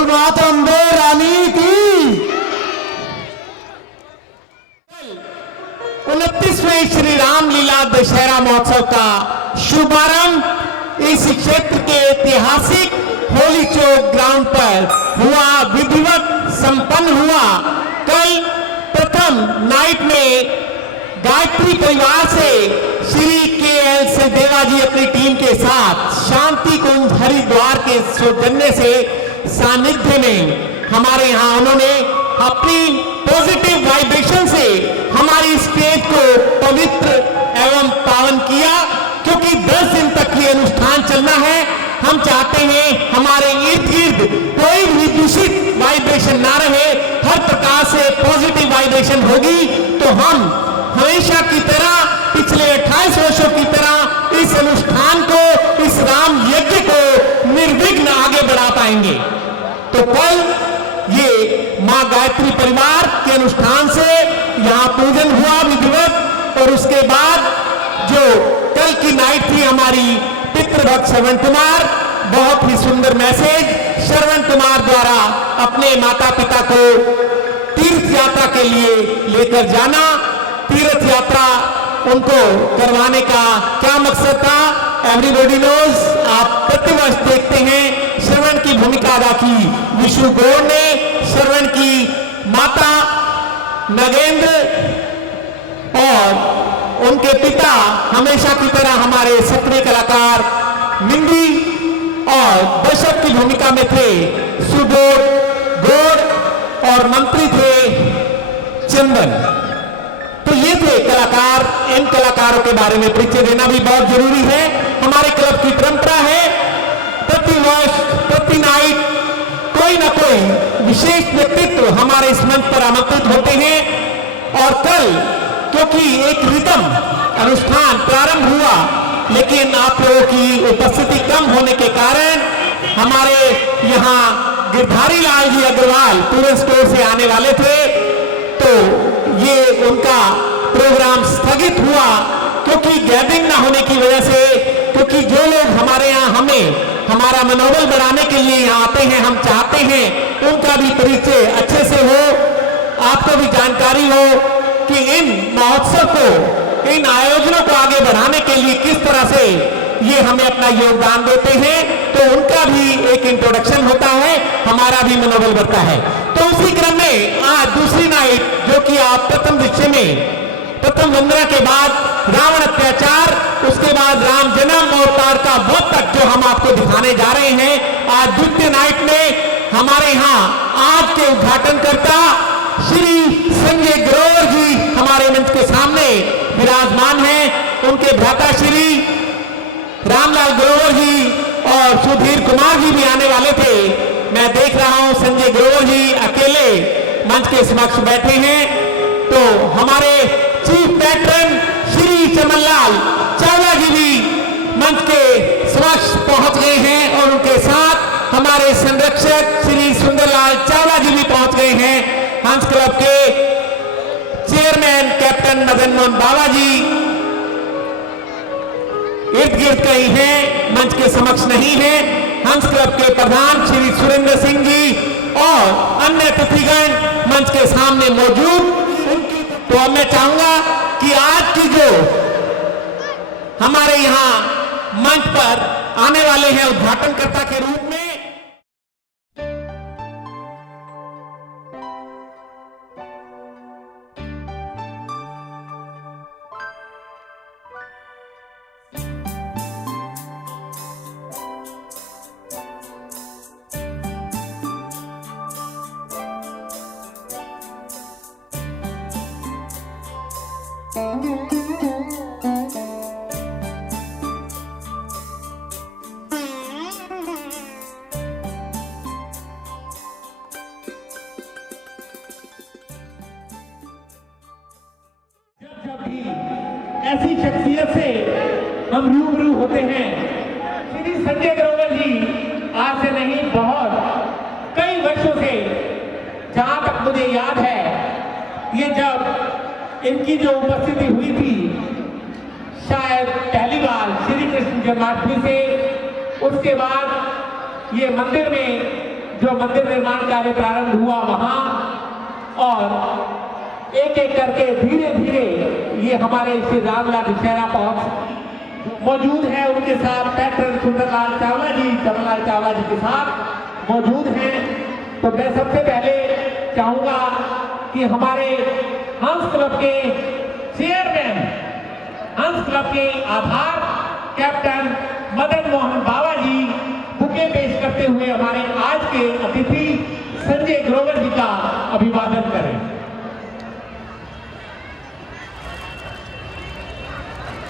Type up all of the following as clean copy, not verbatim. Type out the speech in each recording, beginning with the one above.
बोल माता अम्बे रानी की। 29वें श्री रामलीला दशहरा महोत्सव का शुभारंभ इस क्षेत्र के ऐतिहासिक होली चौक ग्राउंड पर हुआ, विधिवत संपन्न हुआ। कल प्रथम नाइट में गायत्री परिवार से श्री के.एल. सचदेवा जी अपनी टीम के साथ शांति कुंज हरिद्वार के सौजन्य से सानिध्य में हमारे यहाँ उन्होंने अपनी पॉजिटिव वाइब्रेशन से हमारी स्टेज को पवित्र एवं पावन किया, क्योंकि 10 दिन तक ये अनुष्ठान चलना है। हम चाहते हैं हमारे इर्द गिर्द कोई भी दूषित वाइब्रेशन ना रहे, हर प्रकार से पॉजिटिव वाइब्रेशन होगी तो हम हमेशा की तरह, पिछले 28 वर्षों की तरह इस अनुष्ठान को, इस राम यज्ञ को निर्विघ्न आगे बढ़ा पाएंगे। तो कल ये मां गायत्री परिवार के अनुष्ठान से यहाँ पूजन हुआ विधिवत, और उसके बाद जो कल की नाइट थी हमारी पितृभक्त श्रवण कुमार, बहुत ही सुंदर मैसेज श्रवण कुमार द्वारा अपने माता पिता को तीर्थ यात्रा के लिए लेकर जाना। तीर्थ यात्रा उनको करवाने का क्या मकसद था, एवरीबॉडी नोज। आप प्रतिवर्ष देखते हैं श्रवण की भूमिका अदा की विशु गौड़ ने, श्रवण की माता नगेंद्र और उनके पिता हमेशा की तरह हमारे सक्रिय कलाकार मिंदी और दर्शक की भूमिका में थे सुबोध गौड़ और मंत्री थे चंदन। तो ये थे कलाकार। इन कलाकारों के बारे में परिचय देना भी बहुत जरूरी है। हमारे क्लब की परंपरा है प्रति वर्ष प्रति नाइट कोई ना कोई विशेष व्यक्तित्व हमारे इस मंच पर आमंत्रित होते हैं, और कल क्योंकि एक रिदम अनुष्ठान प्रारंभ हुआ, लेकिन आप लोगों की उपस्थिति कम होने के कारण हमारे यहाँ गिरधारी लाल जी अग्रवाल पूरे स्टोर से आने वाले थे, तो ये उनका प्रोग्राम स्थगित हुआ क्योंकि गैदरिंग ना होने की वजह से। क्योंकि जो लोग हमारे यहाँ हमें हमारा मनोबल बढ़ाने के लिए यहाँ आते हैं, हम चाहते हैं उनका भी परिचय अच्छे से हो, आपको भी जानकारी हो कि इन महोत्सव को, इन आयोजनों को आगे बढ़ाने के लिए किस तरह से ये हमें अपना योगदान देते हैं। तो उनका भी एक इंट्रोडक्शन होता है, हमारा भी मनोबल बढ़ता है। तो उसी क्रम में आज दूसरी नाइट, जो कि आप प्रथम दृश्य में प्रथम वंदना के बाद रावण अत्याचार, उसके बाद राम जन्म अवतार का वध तक जो हम आपको दिखाने जा रहे हैं, आज द्वितीय नाइट में हमारे यहाँ आज के उद्घाटनकर्ता श्री संजय ग्रोवर जी हमारे मंच के सामने विराजमान हैं। उनके भ्राता श्री रामलाल ग्रोवर जी और सुधीर कुमार जी भी आने वाले थे। मैं देख रहा हूं संजय ग्रोवर जी अकेले मंच के समक्ष बैठे हैं। तो हमारे चीफ पैट्रन श्री चमनलाल चावला जी भी मंच के समक्ष पहुंच गए हैं, और उनके साथ हमारे संरक्षक श्री सुंदरलाल चावला जी भी पहुंच गए हैं। हंस क्लब के चेयरमैन कैप्टन मदन मोहन बाबा जी इर्द गिर्द कहीं हैं, मंच के समक्ष नहीं है। हंस क्लब के प्रधान श्री सुरेंद्र सिंह जी और अन्य अतिथिगण मंच के सामने मौजूद। तो अब मैं चाहूंगा कि आज की जो हमारे यहाँ मंच पर आने वाले हैं उद्घाटनकर्ता के रूप में, ऐसी शख्सियत से हम रूबरू होते हैं। श्री संजय ग्रोवर जी आज से नहीं, बहुत कई वर्षों से, जहां तक मुझे याद है, ये जब इनकी जो उपस्थिति हुई थी शायद पहली बार श्री कृष्ण जन्माष्टमी से, उसके बाद ये मंदिर में जो मंदिर निर्माण कार्य प्रारंभ हुआ वहां, और एक एक करके धीरे धीरे ये हमारे श्री रामलाल दशहरा पहुंच मौजूद है। उनके साथ पैट्रन सुंदरलाल चावला जी, चमनलाल चावला जी के साथ मौजूद हैं। तो मैं सबसे पहले चाहूंगा कि हमारे हंस क्लब के चेयरमैन, हंस क्लब के आधार कैप्टन मदन मोहन बाबा जी बुके पेश करते हुए हमारे आज के अतिथि संजय ग्रोवर जी का अभिवादन करें।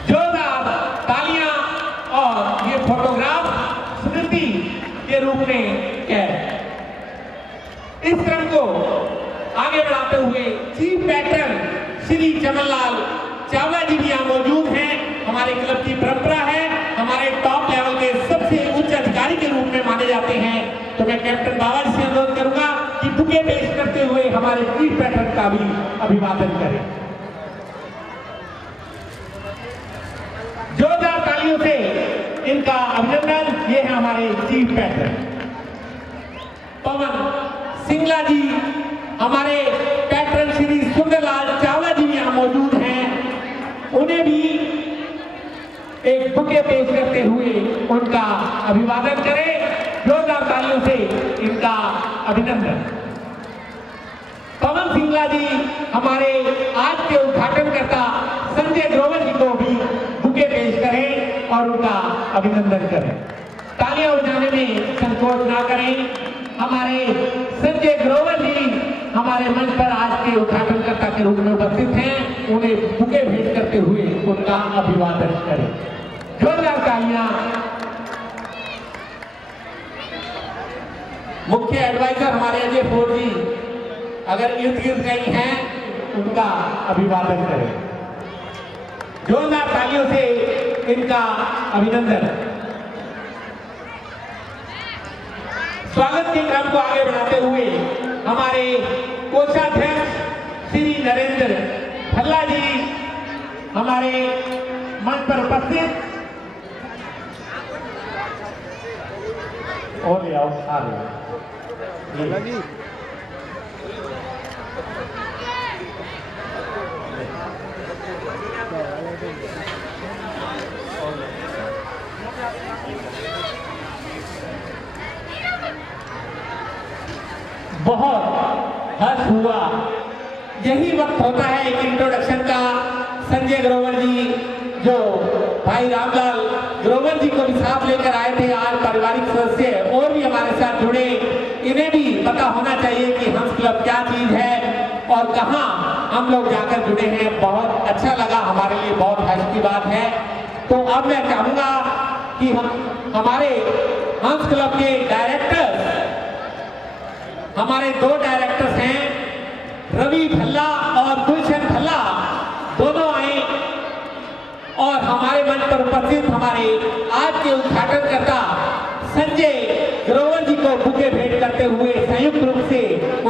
जोरदार तालियां और ये फोटोग्राफ स्मृति के रूप में कैद। इस क्रम को आगे बढ़ाते हुए चीफ पैट्रन श्री चमनलाल चावला जी भी यहाँ मौजूद हैं। हमारे क्लब की परंपरा है, हमारे टॉप लेवल के सबसे उच्च अधिकारी के रूप में माने जाते हैं। तो मैं कैप्टन बाबा जी से अनुरोध करूंगा कि बुके पेश करते हुए हमारे चीफ पैट्रन का भी अभिवादन करें। जोरदार तालियों से इनका अभिनंदन। ये है हमारे चीफ पैट्रन पवन सिंगला जी। हमारे पैट्रन श्री सुंदरलाल चावला जी यहाँ मौजूद हैं। उन्हें भी एक बुके पेश करते हुए उनका अभिवादन करें। जोरदार तालियों से इनका अभिनंदन। पवन सिंगला जी हमारे आज के उद्घाटनकर्ता संजय ग्रोवर जी को भी बुके पेश करें और उनका अभिनंदन करें। तालियां बजाने में संकोच ना करें। हमारे संजय ग्रोवर जी हमारे मंच पर आज के उद्घाटनकर्ता के रूप में उपस्थित हैं। उन्हें बुके भेंट करते हुए उनका अभिवादन करें। जोरदार तालियां। मुख्य एडवाइजर हमारे अजय फोर्ट जी अगर इर्द गिर्द कहीं हैं उनका अभिवादन करें। जोरदार तालियों से इनका अभिनंदन। स्वागत के क्रम को आगे बढ़ाते हुए हमारे कोषाध्यक्ष श्री नरेंद्र भल्ला जी हमारे मंच पर उपस्थित। और ले आओ, आ रहे बहुत हर्ष हुआ। यही वक्त होता है एक इंट्रोडक्शन का। संजय ग्रोवर जी जो भाई रामलाल ग्रोवर जी को भी साथ लेकर आए थे, आज पारिवारिक सदस्य और भी हमारे साथ जुड़े। इन्हें भी पता होना चाहिए कि हंस क्लब क्या चीज है और कहां हम लोग जाकर जुड़े हैं। बहुत अच्छा लगा, हमारे लिए बहुत हर्ष की बात है। तो अब मैं चाहूंगा कि हमारे हंस क्लब के डायरेक्टर, हमारे दो डायरेक्टर्स हैं रवि भल्ला और गुलशन भल्ला, दोनों आए और हमारे मंच पर उपस्थित हमारे आज के उद्घाटनकर्ता संजय ग्रोवर जी को बुके भेंट करते हुए संयुक्त रूप से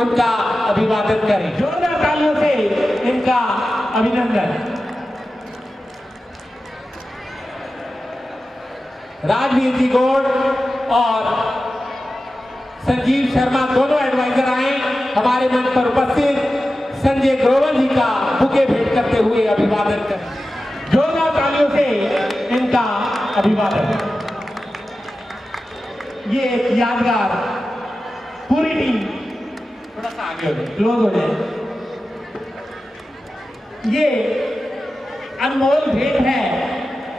उनका अभिवादन करें। जोरदार तालियों से इनका अभिनंदन। राजवीर जी गौड़ और संजीव शर्मा दोनों एडवाइजर आए हमारे मंच पर उपस्थित संजय ग्रोवर जी का बुके भेंट करते हुए अभिवादन करें। जोरदार तालियों से इनका अभिवादन। ये एक यादगार पूरी टीम थोड़ा सा आगे हो जाए, क्लोज हो जाए। ये अनमोल भेंट है।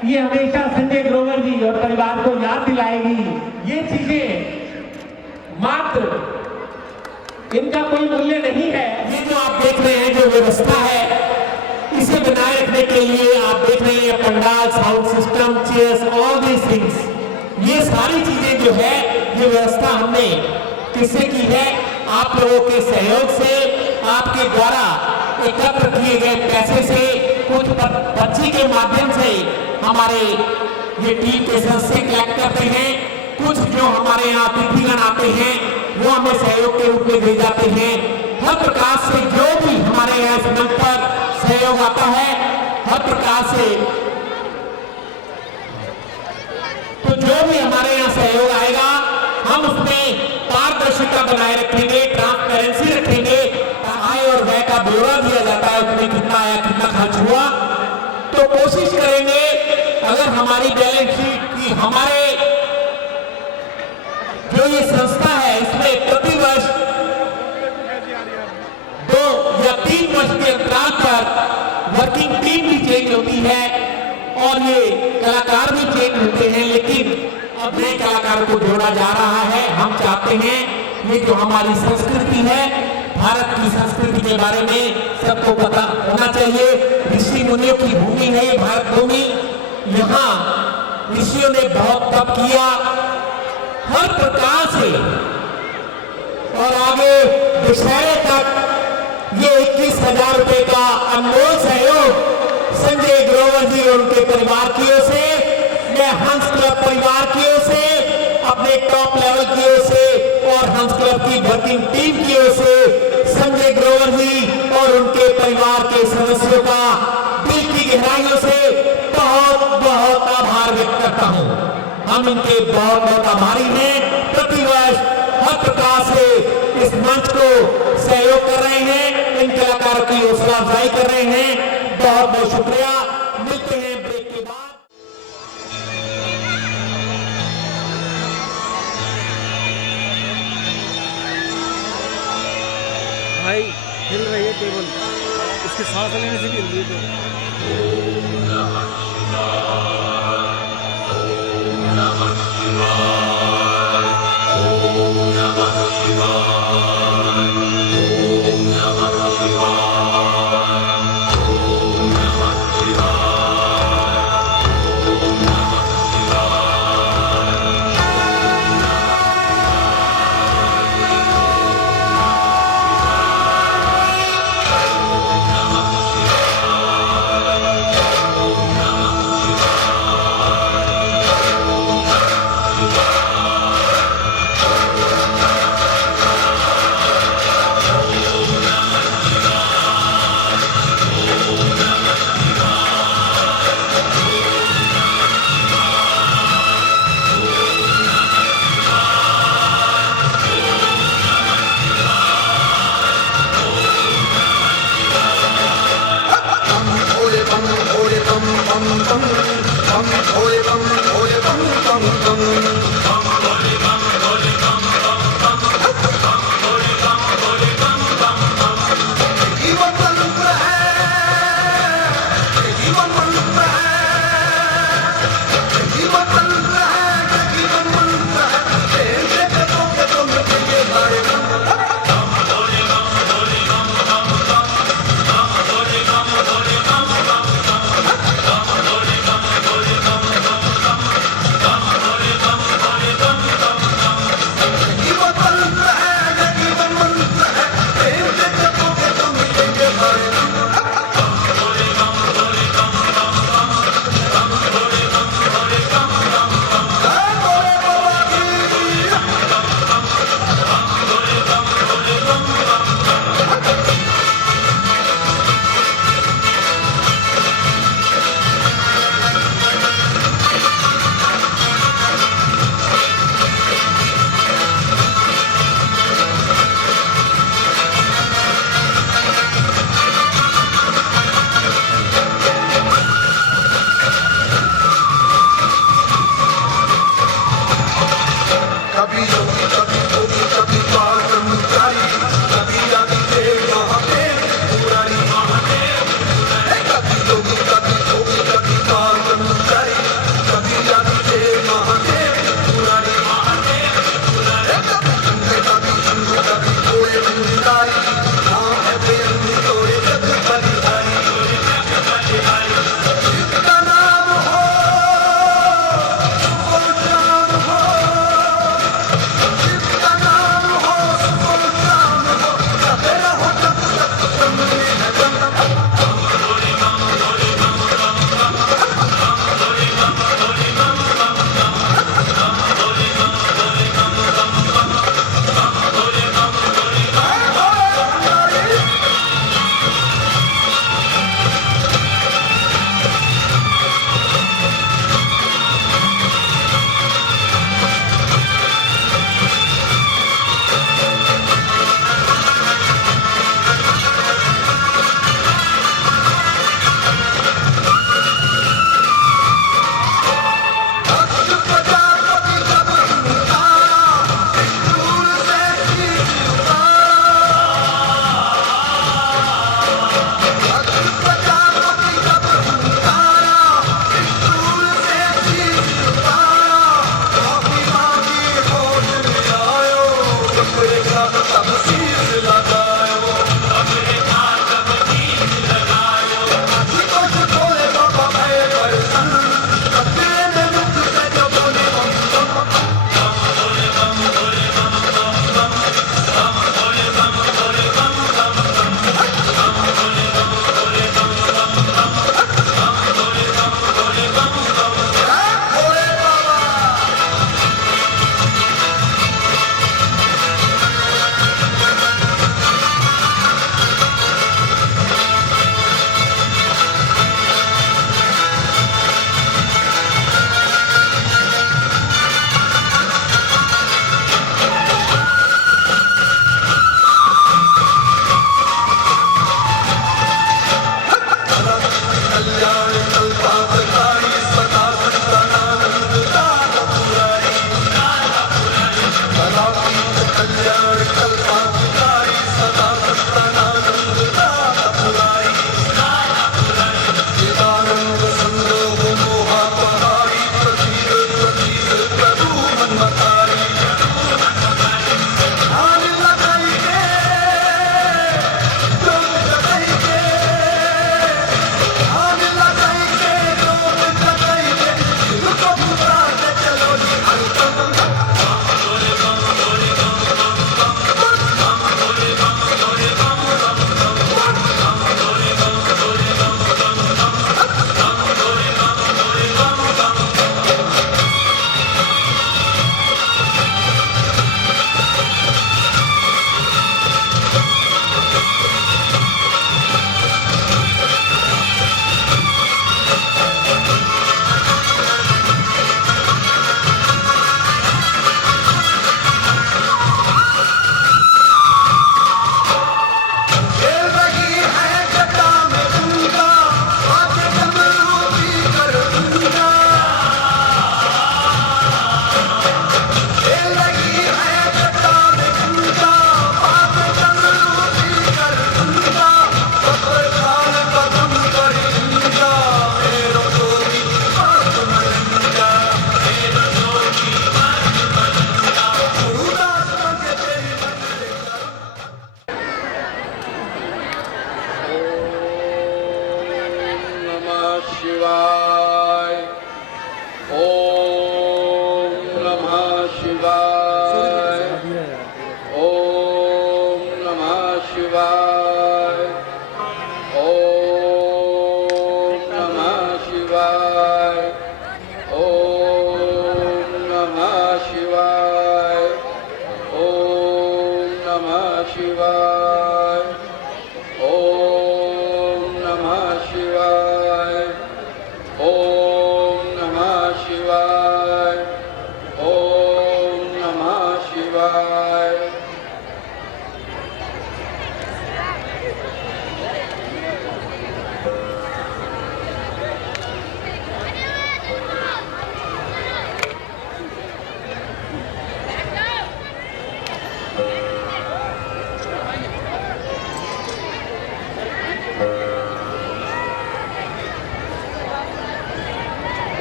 ये हमेशा संजय ग्रोवर जी और परिवार को याद दिलाएगी। ये चीजें मात्र इनका कोई मूल्य नहीं है। ये जो आप देख रहे हैं, जो व्यवस्था है, इसे बनाए रखने के लिए आप देख रहे हैं pandal, sound system, chairs, all these things, ये सारी चीजें जो है ये व्यवस्था हमने किससे की है? आप लोगों के सहयोग से, आपके द्वारा एकत्र किए गए पैसे से, कुछ पर्ची के माध्यम से हमारे ये टीम के सदस्य कलेक्ट करते हैं। कुछ जो हमारे यहाँ अतिथिगण आते हैं वो हमें सहयोग के रूप में दे जाते हैं। हर प्रकार से जो भी हमारे यहाँ इस मंच पर सहयोग आता है, हर प्रकार से तो जो भी हमारे यहाँ सहयोग आएगा हम उसमें पारदर्शिता बनाए रखेंगे, ट्रांसपेरेंसी रखेंगे, आय और व्यय का ब्यौरा दिया जाता है, उसमें कितना आया कितना खर्च हुआ, तो कोशिश करेंगे अगर हमारी बैलेंस शीट की हमारे जो ये संस्था है इसमें प्रतिवर्ष 2 या 3 वर्ष के अंतराल पर वर्किंग टीम भी चेंज होती है और ये कलाकार भी चेंज होते हैं, लेकिन अब नए कलाकारों को जोड़ा जा रहा है। हम चाहते हैं ये जो हमारी संस्कृति है, भारत की संस्कृति के बारे में सबको पता होना चाहिए। ऋषि मुनियों की भूमि है ये भारत भूमि, यहाँ ऋषियों ने बहुत तप किया हर प्रकार से, और आगे दशहरे तक ये 21,000 रुपए का अनमोल सहयोग संजय ग्रोवर जी और उनके परिवार की ओर से, मैं हंस क्लब परिवार की ओर से, अपने टॉप लेवल की ओर से और हंस क्लब की वर्किंग टीम की ओर से संजय ग्रोवर जी और उनके परिवार के सदस्यों का दिल की गहराइयों से बहुत बहुत आभार व्यक्त करता हूं। हम इनके बहुत बहुत आभारी हैं। प्रतिवर्ष हर प्रकार से इस मंच को सहयोग कर रहे हैं, इन कलाकारों की हौसला अफजाई कर रहे हैं। बहुत बहुत शुक्रिया। मिलते हैं ब्रेक के बाद। भाई हिल रही है टेबल, इसके सांस लेने से भी हिल रही है।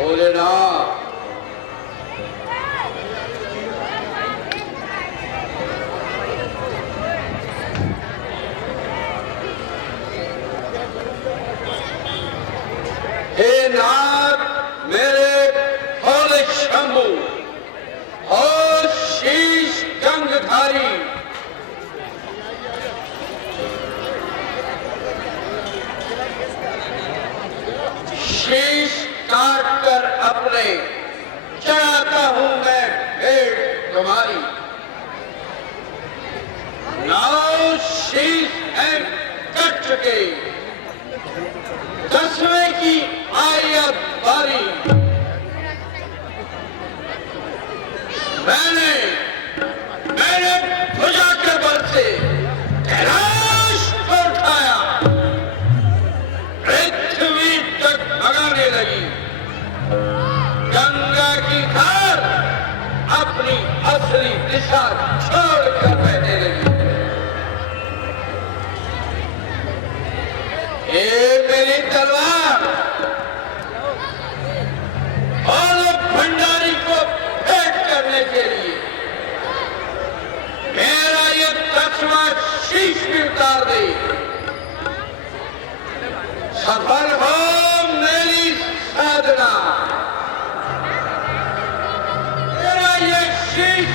भोलेनाथ हे नाथ मेरे भोले शंभू और शीश जंगधारी शीश काट कर अपने चढ़ाता हूं मैं भेंट तुम्हारी। नाव शीश है कट चुके 10वें की आई अब बारी। मैंने भुजा के बल से कैलाश को उठाया, पृथ्वी तक भगाने लगी। गंगा की धार अपनी असली दिशा छोड़कर बहने लगी। ये मेरी तलवार भोले भंडारी को भेंट करने के लिए मेरा ये 10वां शीश भी उतार दे। सफल हो मेरी साधना। मेरा ये शीश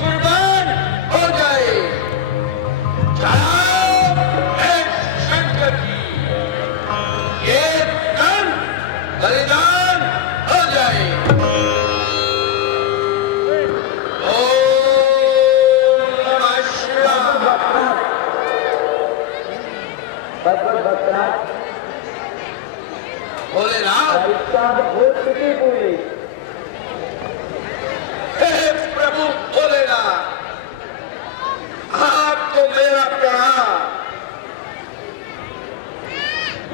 कुर्बान हो जाए। चढ़ाओ भेंट शंकर की, ये तन बलिदान हो जाए। ओम नमः शिवाय। भोलेनाथ हे प्रभु भोलेनाथ, आपको मेरा प्रणाम।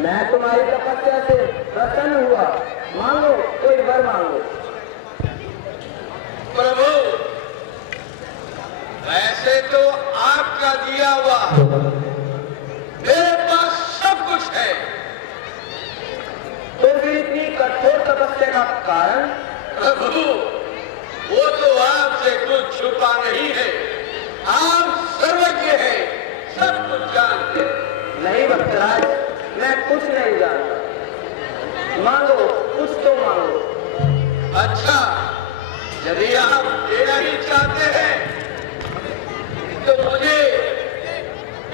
मैं तुम्हारी तपस्या से प्रसन्न हुआ, मांगो कोई वर मांगो। प्रभु वैसे तो आपका दिया हुआ मेरे पास सब कुछ है। तो फिर इतनी कठोर तपस्या का कारण? प्रभु, वो तो आपसे कुछ छुपा नहीं है। आप सर्वज्ञ हैं, सब कुछ जानते हैं। नहीं भक्तराज, मैं कुछ नहीं जानता। मांगो, कुछ तो मांगो। अच्छा, यदि आप देना ही चाहते हैं तो मुझे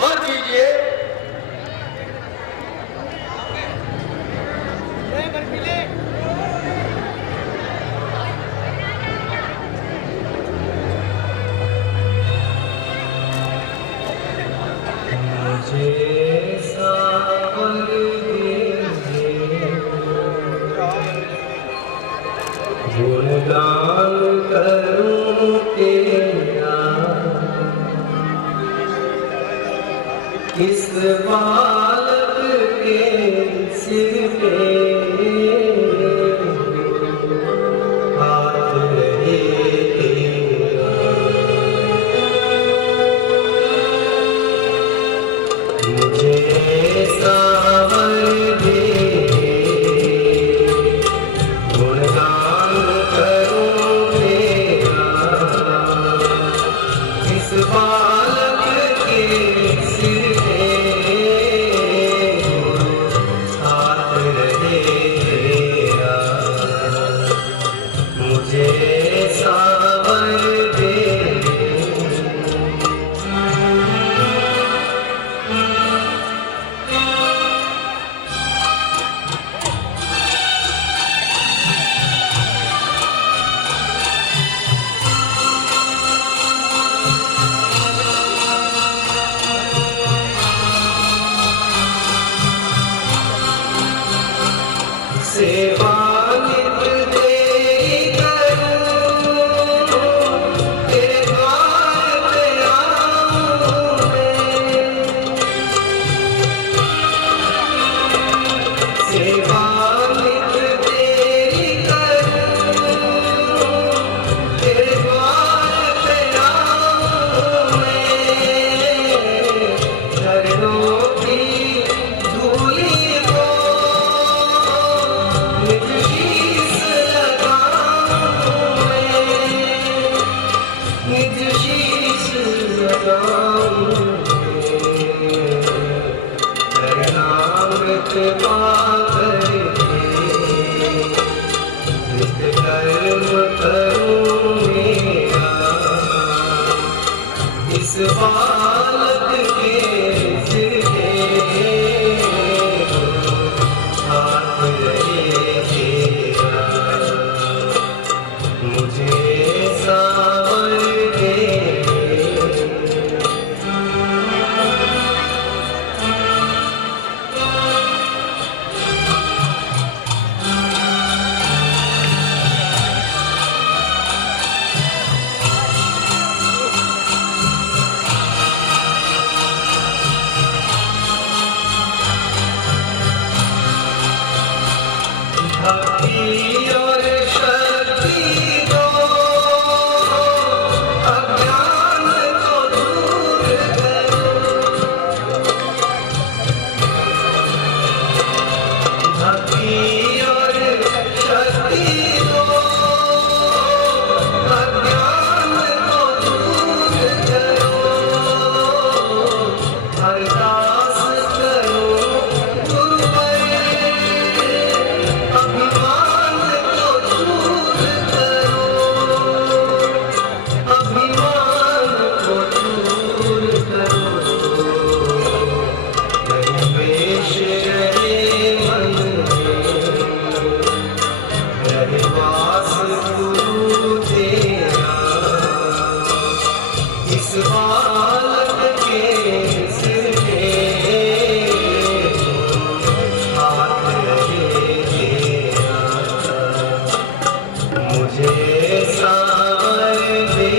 वर दीजिए। गुणगान करूं तेरा किस बालक के सिर पे हाथ रहे तेरा। मुझे सावर दे सेवा नित तेरी करूं, तेरे द्वार पे आऊं मैं। सेवा नित तेरी करूं, तेरे द्वार पे आऊं मैं। चरणों की धूली को निज शीश लगाऊं मैं, निज शीश लगाऊं मैं। शरणागत पाकर नित कर्म करूं मेरा, इस बालक के सिर पे हाथ रहे तेरा। मुझे सावर दे भक्ति और शक्ति दो, अज्ञान को दूर करो। भक्ति और शक्ति दो, अज्ञान को दूर करो। अरदास करो गुरुवर, अभिमान को दूर करो। अभिमान को दूर करो। द्वेष रहे मन में, रहे वास गुरु तेरा। इस बालक के सिर पे हाथ रहे तेरा। मुझे सावर दे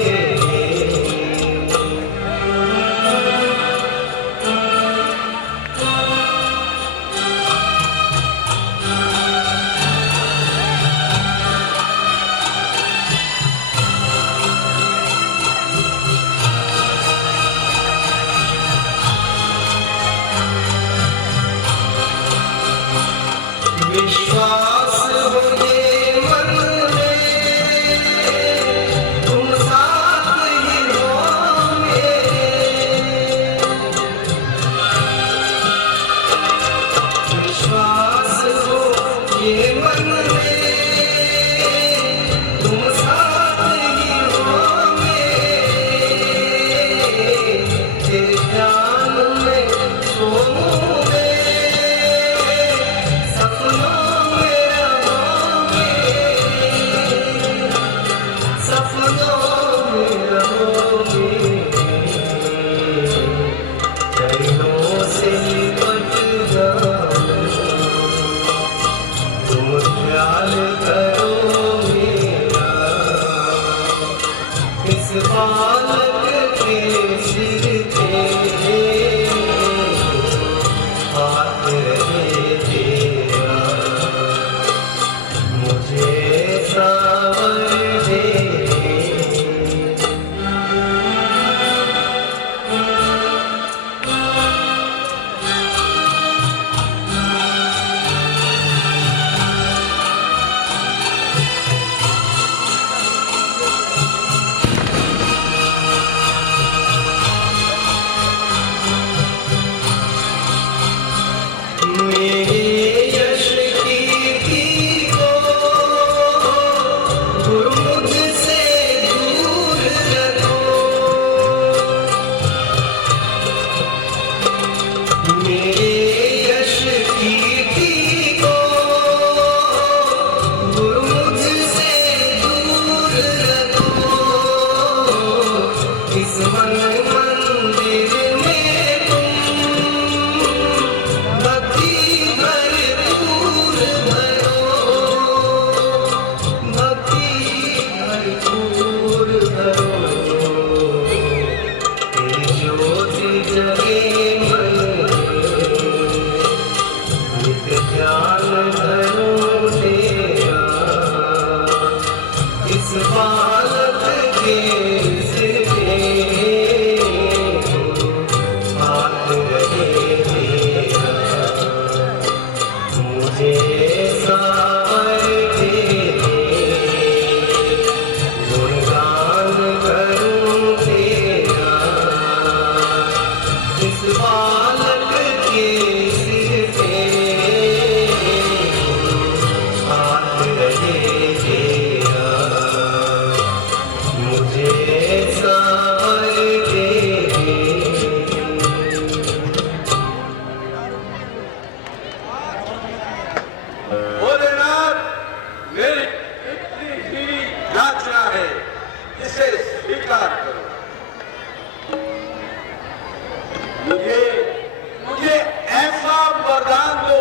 मुझे ऐसा वरदान दो,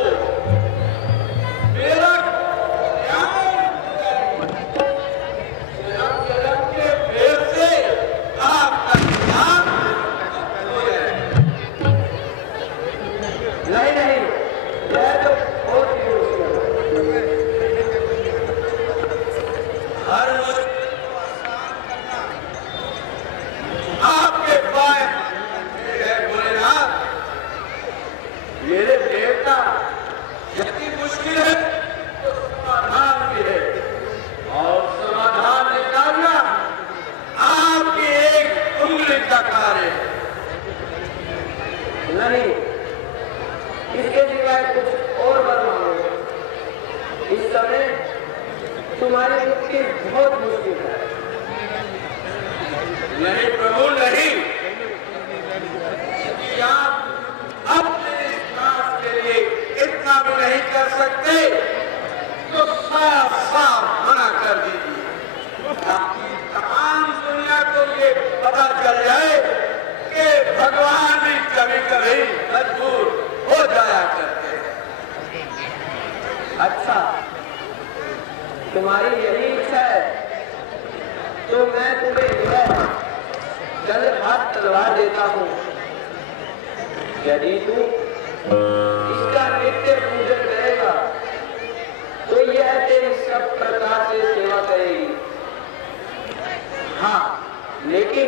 मेरा जन्म के पेड़ से आपका ध्यान हो जाए। नहीं नहीं, यह तो बहुत ही मुश्किल है। हर मुश्किल को आसान करना आपके पास है भोलेनाथ। मेरे देवता, यदि मुश्किल है तो समाधान भी है, और समाधान निकालना आपकी एक उंगली का कार्य है। नहीं, इसके सिवाय कुछ और वर मांगो। इस समय तुम्हारी मुक्ति बहुत मुश्किल है। नहीं प्रभु नहीं, यदि आप अपने विश्वास के लिए इतना भी नहीं कर सकते तो साफ साफ मना कर दीजिए, ताकि तमाम दुनिया को ये पता चल जाए कि भगवान भी कभी कभी मजबूर हो जाया करते हैं। अच्छा, तुम्हारी यही इच्छा है तो मैं तुम्हें चंद्रभाग तलवार देता हूँ। यदि तू इसका नित्य पूजन करेगा तो यह तेरी सब प्रकार से सेवा करेगी। हाँ, लेकिन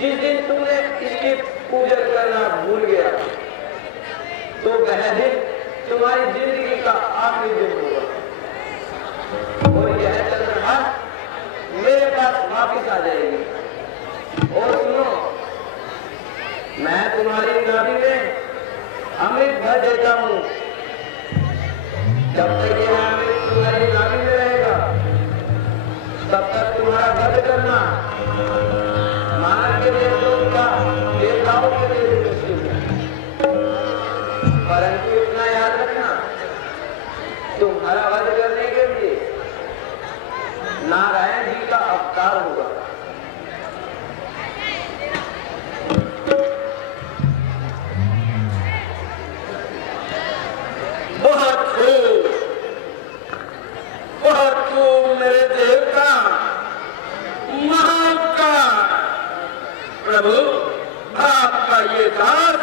जिस दिन तुमने इसकी पूजन करना भूल गया तो वह दिन तुम्हारी जिंदगी का आखिरी दिन होगा, और यह चंद्रभाग मेरे पास वापिस आ जाएगी। और सुनो, मैं तुम्हारी नाभि में अमृत भर देता हूँ। जब तक यह अमृत तुम्हारी नाभि में रहेगा तब तक तुम्हारा वध करना मानव के देवताओं के लिए भी मुश्किल है। परंतु इतना याद रखना, तुम्हारा वध करने के लिए नारायण जी का अवतार होगा। बहुत खूब मेरे देवता, महाकाल प्रभु, आपका ये दास,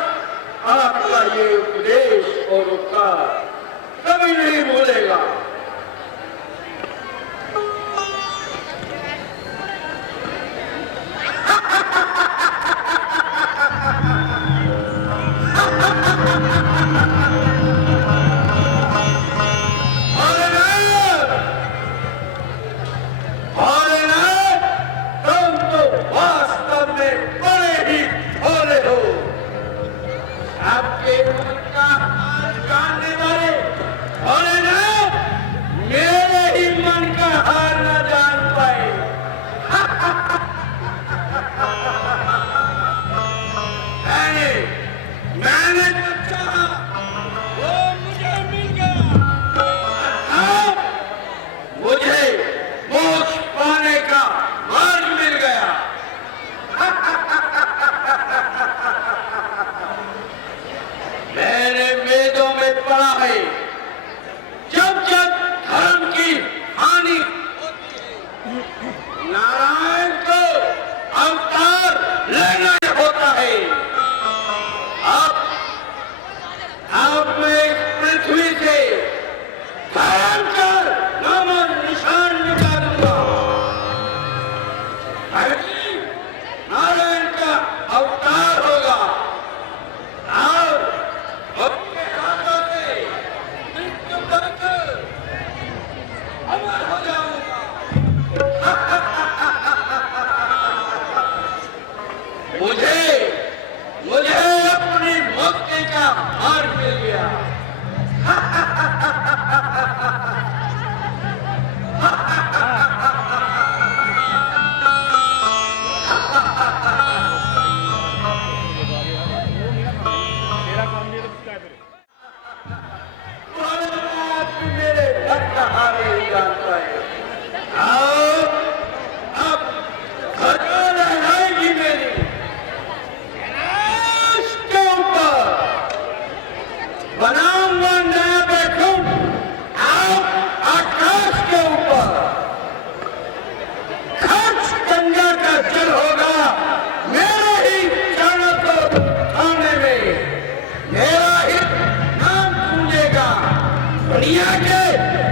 आपका ये उपदेश और उपकार कभी नहीं भूलेगा। मैंने जो चाहा वो मुझे मिल गया। मुझे मोक्ष पाने का मार्ग मिल गया। मैंने वेदों में पढ़ा है, जब जब धर्म की हानि होती है नारायण को अवतार लेना होता है। अब मैं पृथ्वी से भयंकर नमन निशान मिटा दूंगा। नारायण का अवतार होगा और अपने हाथों से दुनिया के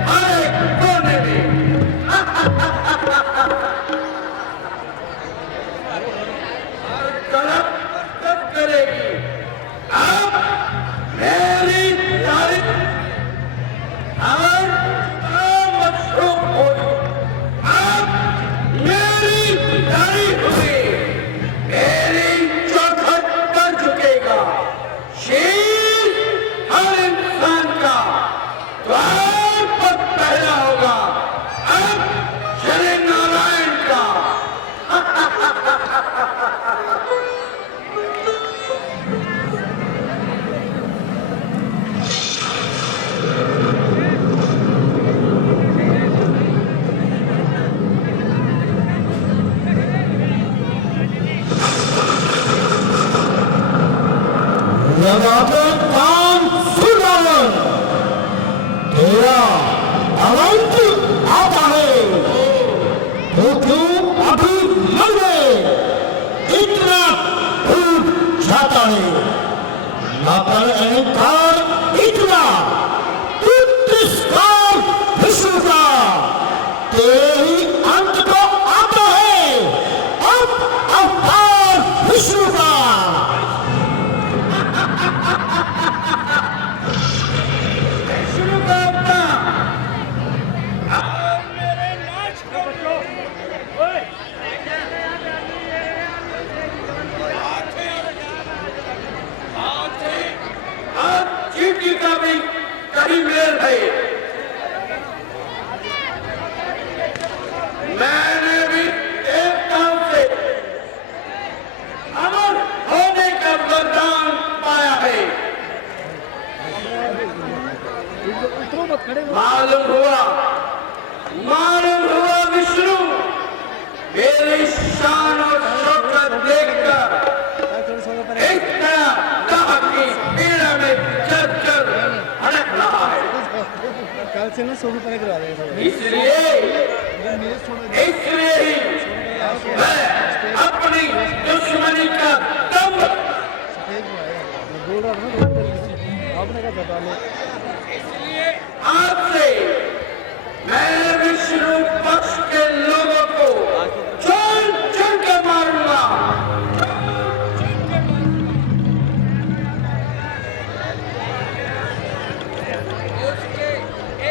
हर एक कोने में हर कलम तब करेगी। अब मेरी तारीफ हर मशरूम होगी। अब मेरी तारीफ से मेरी चौखट पर झुकेगा शीश हर इंसान का द्वार पर पहला होगा अब श्री नारायण का। लगाकर कान सुरावन तेरा अनंत आता है तो क्यों अभी मन में इतना फूट जाता है। न कर अहंकार इतना तू तिरस्कार विष्णु का तेरे ही अंत को आता है अब अवतार विष्णु का। शुरू करता अब चीटी का भी कहीं मेल है। मैंने भी देवताओं से अमर होने का वरदान पाया है। उतरो मत, खड़े रहो। मालूम हुआ विष्णु मेरी शान और शौकत देखकर थोड़ा सा ऊपर एक तरह दाह की पीड़ा में चल चल भड़क रहा है। कल से ना सोफे पर गिरा देगा थोड़ा। इसलिए ही मैं अपनी दुश्मनी का दम मैं बोल रहा था ना आपने क्या बता लो। आज से मैं विष्णु पक्ष के लोगों को चुन चुन कर मारूंगा। उसके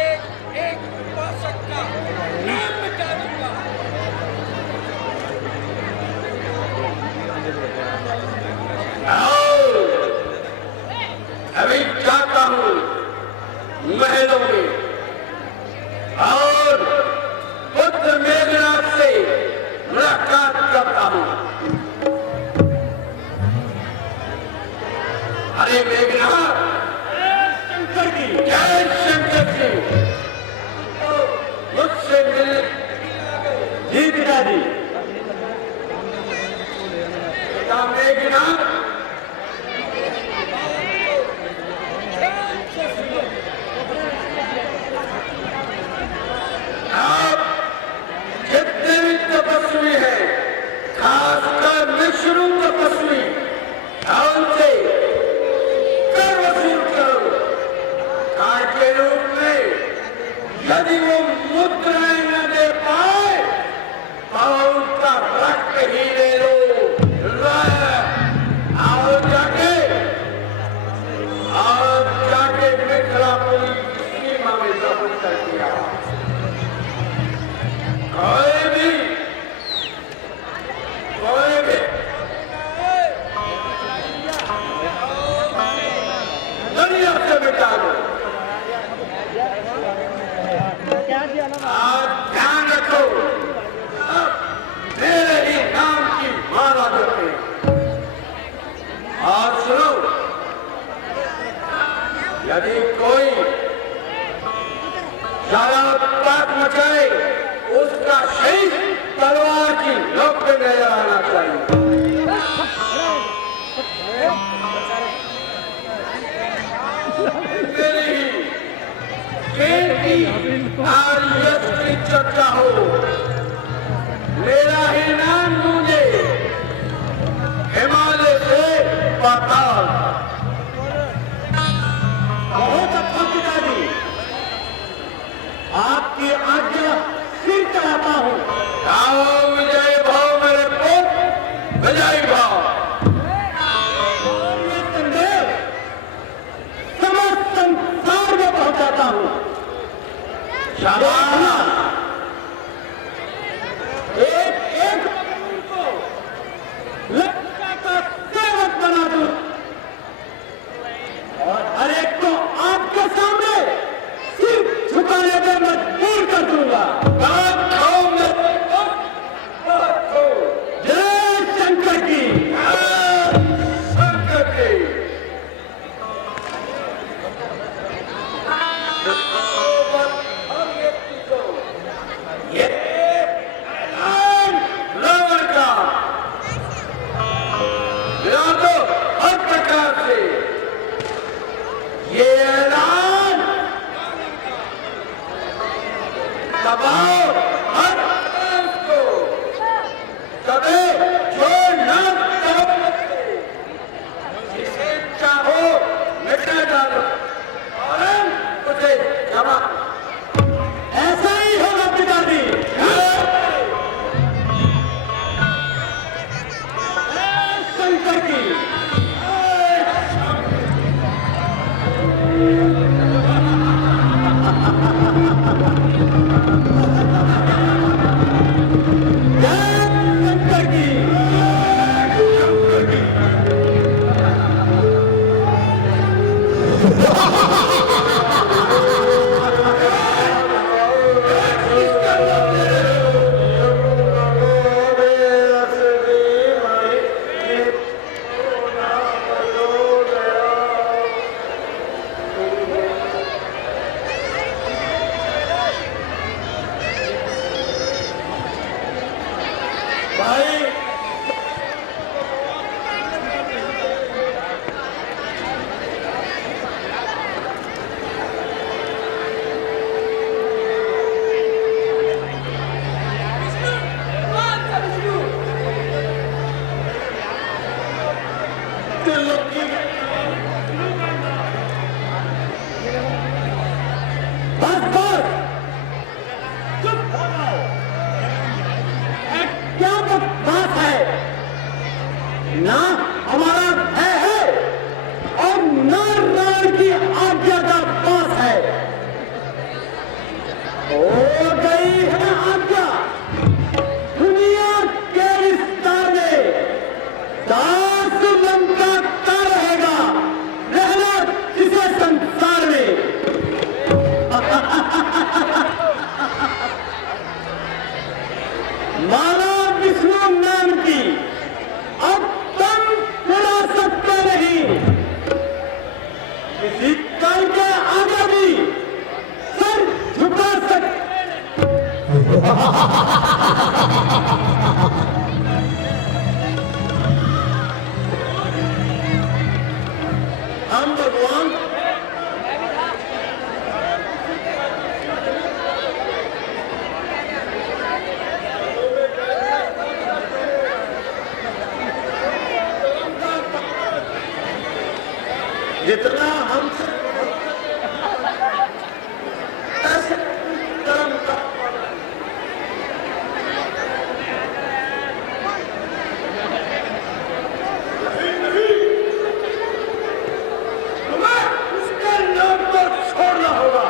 एक एक उपासक का नाम मिटा दूंगा। अभी जाता हूँ महलों में और पुत्र मेघनाथ से मुलाकात करता हूँ। अरे मेघनाथ, जय शंकर जी, मुझसे मिल जी पिताजी। पिता मेघनाथ आप जितने भी तपस्वी हैं, खासकर विष्णु तपस्वी, उनसे कर वसूल करो। काय के रूप में यदि वो मुद्राएं न दे पाए तो उनका रक्त ही ले लो। आओ जाके मिथिलापुरी सीमा में जब्त कर दिया। कोई भी दुनिया से मिटा दो। आज ध्यान रखो, अब मेरे ही नाम की माला जपे। और सुनो, यदि कोई शराब मचाए उसका शहीद तलवार की नोक पे नजर आना चाहिए। मेरी ही कीर्ति और यश की चर्चा हो, मेरा ही नाम गूंजे हिमालय से पाताल। बहुत अच्छा पिताजी, शाबाश। एक एक को लड़का का सेवक बना दूं और हर एक को आपके सामने सिर झुकाने पर मजबूर कर दूंगा। बात खाओ मेरे को, बात खाओ। जय शंकर की, जय शंकर की। ये ऐलान रावण का विराटो हर प्रकार से ये ऐलान दबाओ हर प्रकार को कभी छोड़ना जिसे चाहो मिटा डालो और उसे जमा। ऐसा ही होगा पिताजी। शंकर की शंकर की भाई बस बस चुप हो जाओ। क्या बात है? ना हमारा भय है और ना रावण की आज्ञा का पास है। हो गई है आज्ञा। दुनिया के विस्तार में दास लंका का रहेगा, रहना इसे संसार में। माना विष्णु नाम की अब तुम बुला सकते नहीं। किसी काल के आगे भी सर झुका सकते। हम भगवान जितना हमसे ऐसे कर्म का तुम्हें उसके नाम को छोड़ना होगा।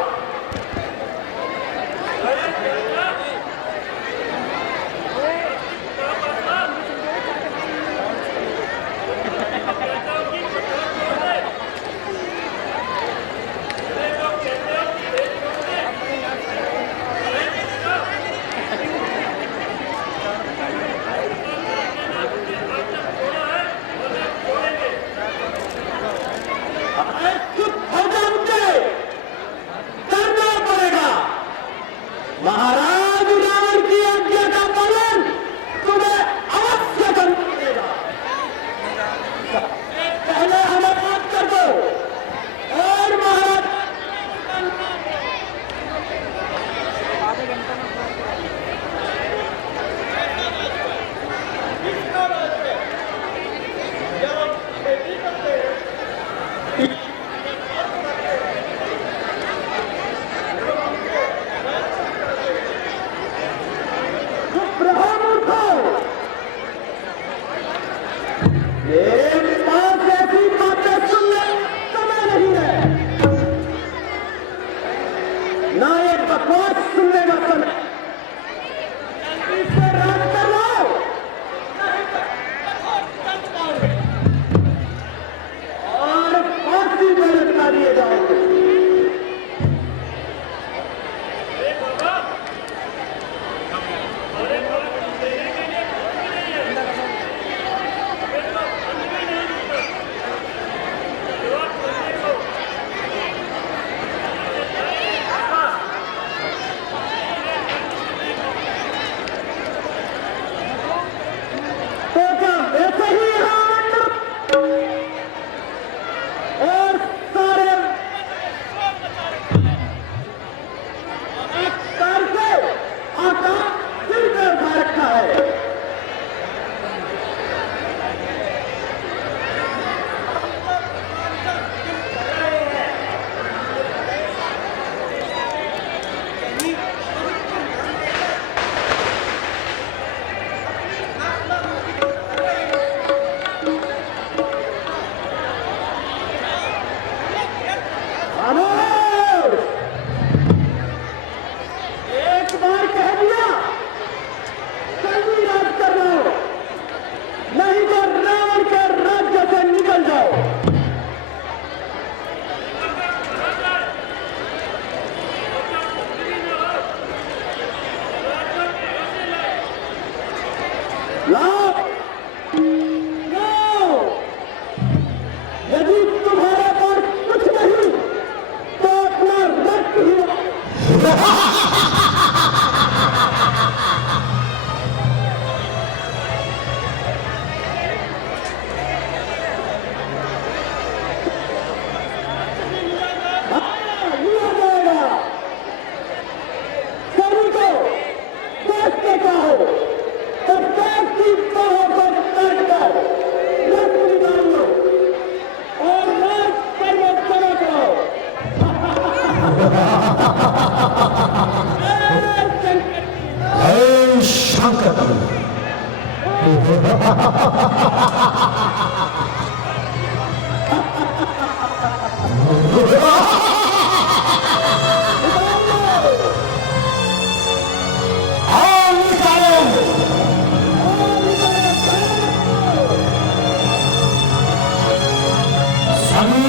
अभी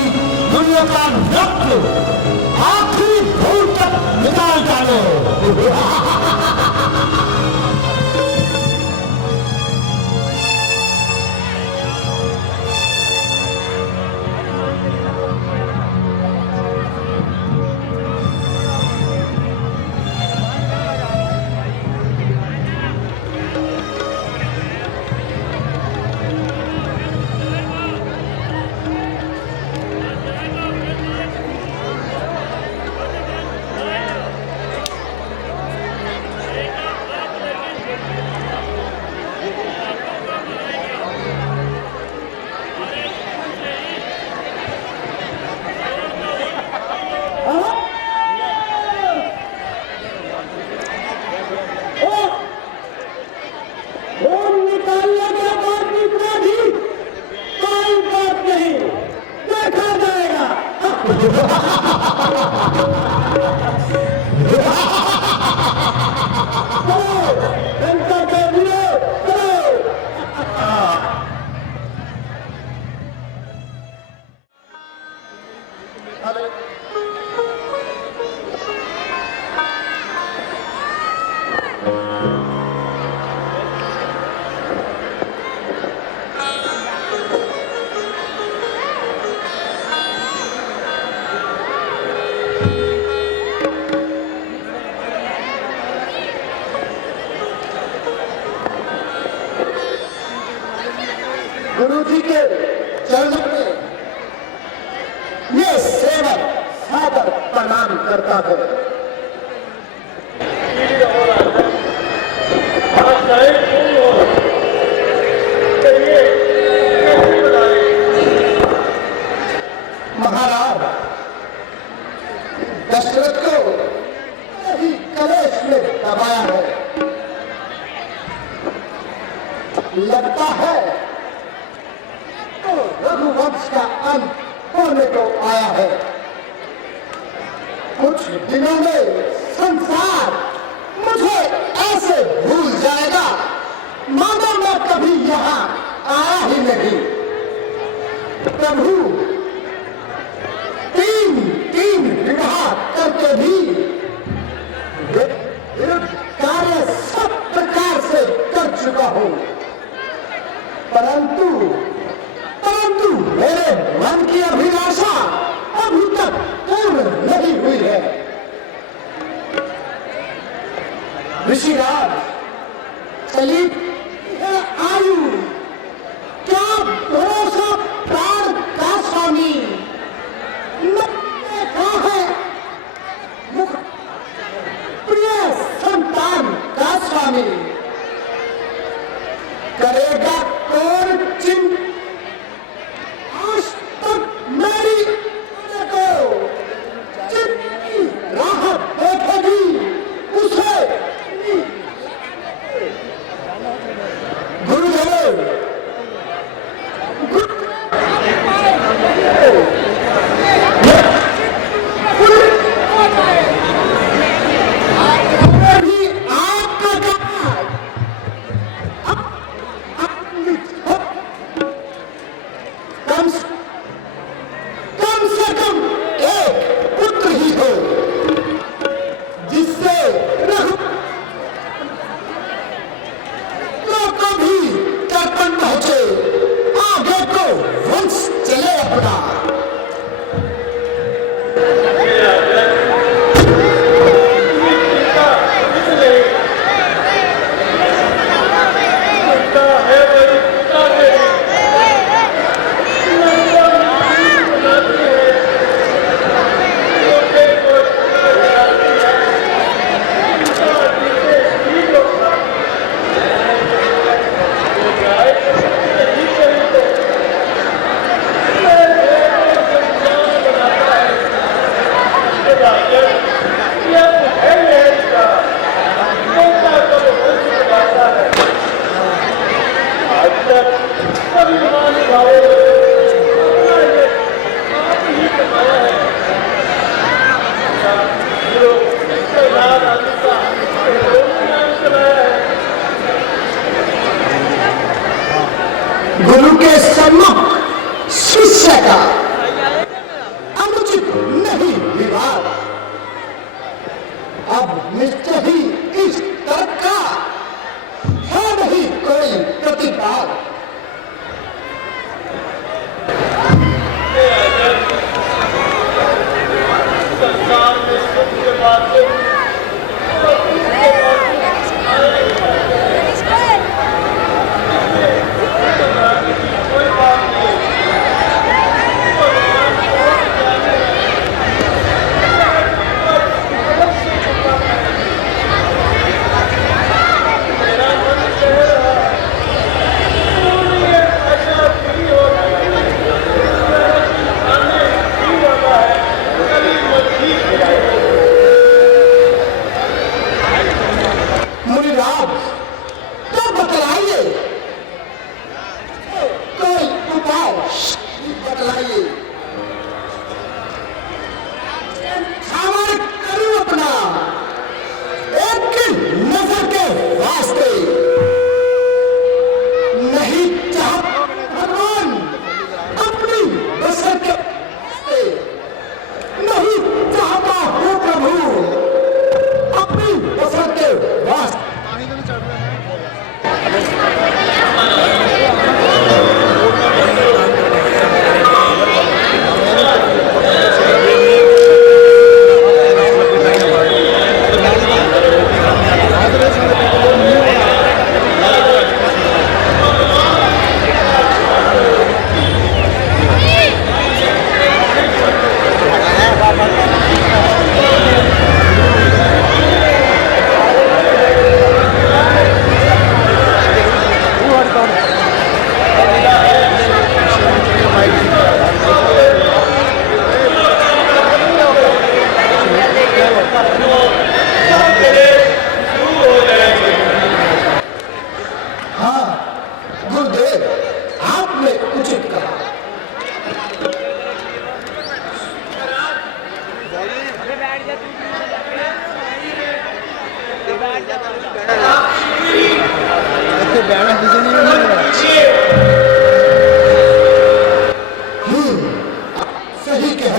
दुनिया का रक्त आखिरी धूल तक निकाल डालो। गुरु जी के चरणों में ये सेवक सादर प्रणाम करता है। महाराज दशरथ को यही कलेश में दबाया है। लगता है तो रघुवंश का अंत होने को आया है। कुछ दिनों में संसार मुझे ऐसे भूल जाएगा मानो मैं कभी यहाँ आया ही नहीं। प्रभु तीन विवाह करके भी विरुद्ध कार्य सब प्रकार से कर चुका हूँ, परंतु मेरे मन की अभिलाषा अभी तक पूर्ण नहीं हुई है। ऋषिराज चलिए आयु क्या भरोसा प्राण का स्वामी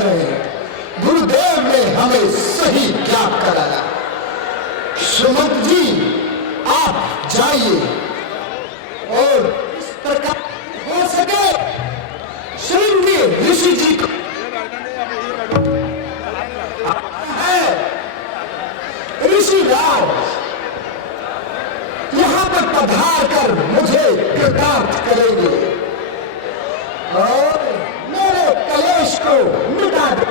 रहे हैं। गुरुदेव ने हमें सही ज्ञात कराया। सुमंत जी आप जाइए और इस प्रकार हो सके श्रृंगी ऋषि जी को है ऋषिराज यहाँ पर पधार कर मुझे कृतार्थ करेंगे और मेरे कलेश को मिटा दे।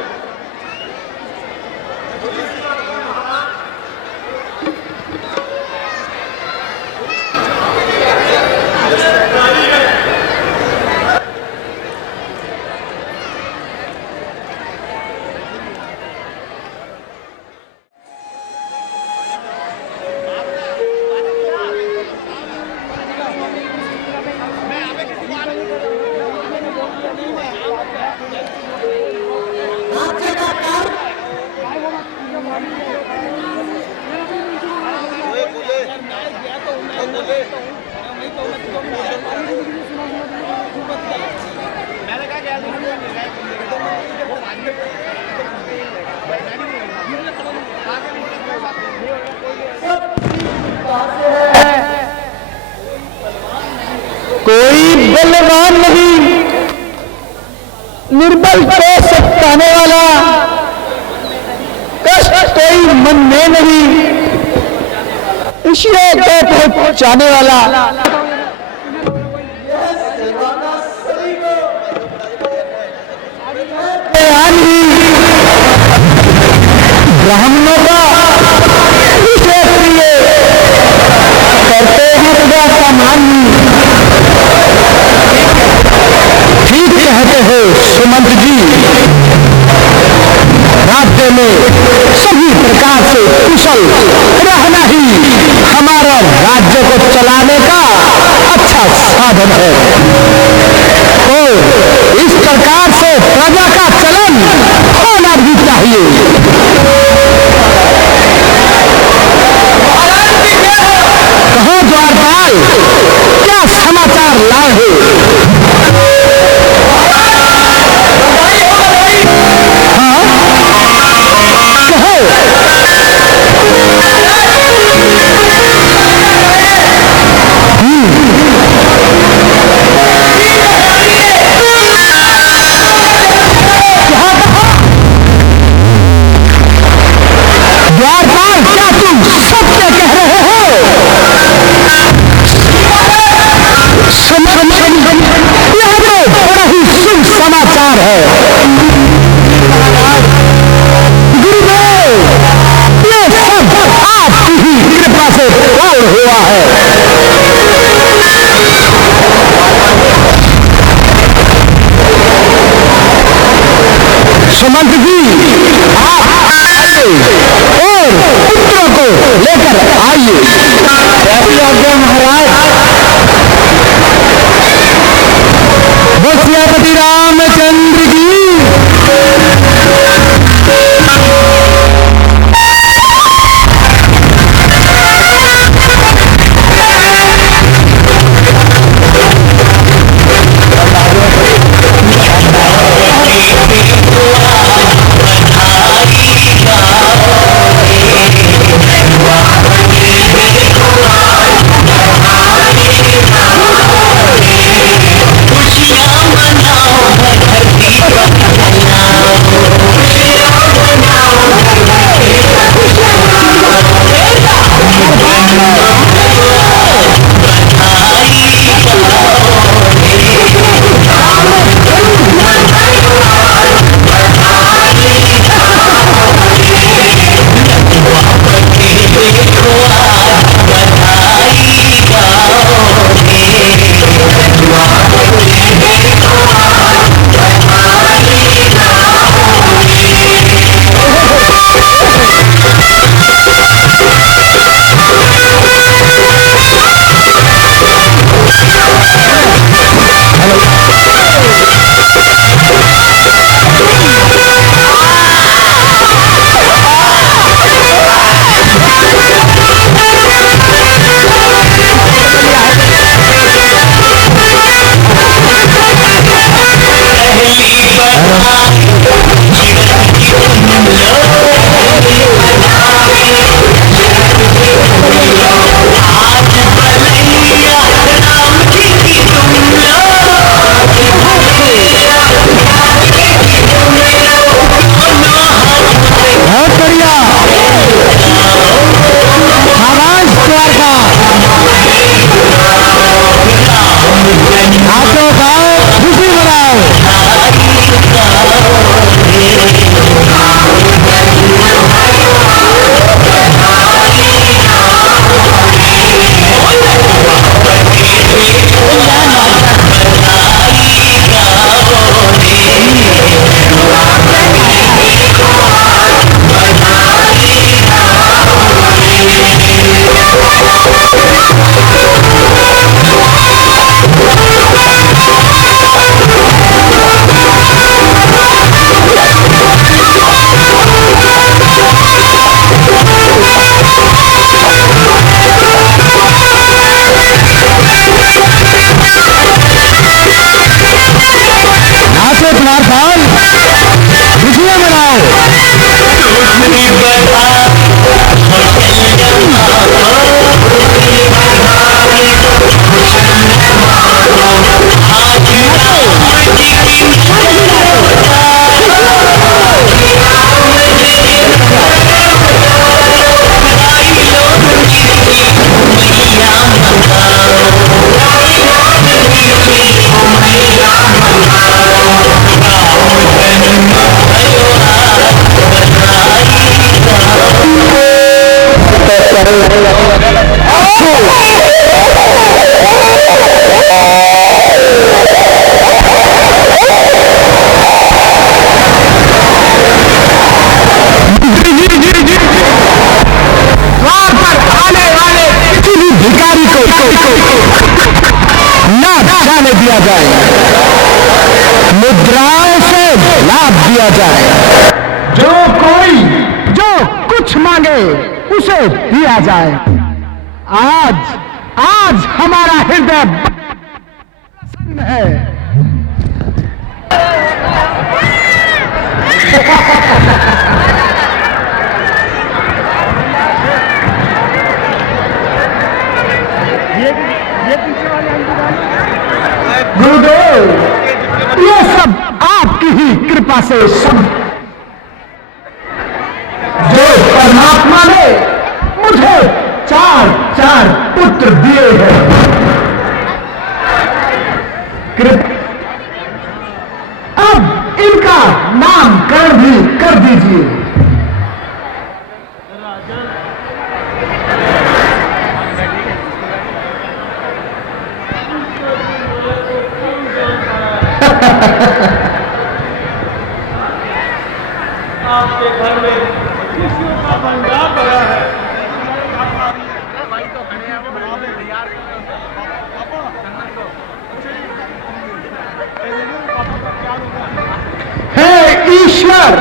राज्य का कार्य कोई बलवान नहीं, निर्बल को सताने वाला, कष्ट कोई मन में नहीं, ईश्वर को पहुंचाने वाला। ब्राह्मणों का विशेष प्रिय करते हैं पूजा सम्मान। ठीक कहते हो सुमंत जी, राज्य में सभी प्रकार से कुशल रहना ही हमारा राज्य को चलाने का अच्छा साधन है। तो इस प्रकार से प्रजा का चलन होना भी चाहिए। कहो द्वारपाल, क्या समाचार लाए हो? द्वारपाल, क्या तुम सत्य कह रहे हो? यह तो बड़ा ही शुभ समाचार है। गुरुदेव, ये सब आपकी ही कृपा से पूर्ण हुआ है। सुमंत जी, आप आइए और पुत्रों को लेकर आइए। कैसी आज्ञा महाराज? बसियापति रामचंद्र की। खुशियाँ मना तालियां द्वार पर आने वाले किसी भी भिखारी को ना जाने दिया जाए, मुद्राओं से लाभ दिया जाए। जो कोई जो कुछ मांगे उसे दिया जाए। आज आज हमारा हृदय प्रसन्न है। गुरुदेव, ये सब आपकी ही कृपा से सब जो परमात्मा ने मुझे 4 पुत्र दिए हैं। अब इनका नामकरण भी कर दीजिए। आपके घर में खुशियों का भंडार भरा है। हे ईश्वर,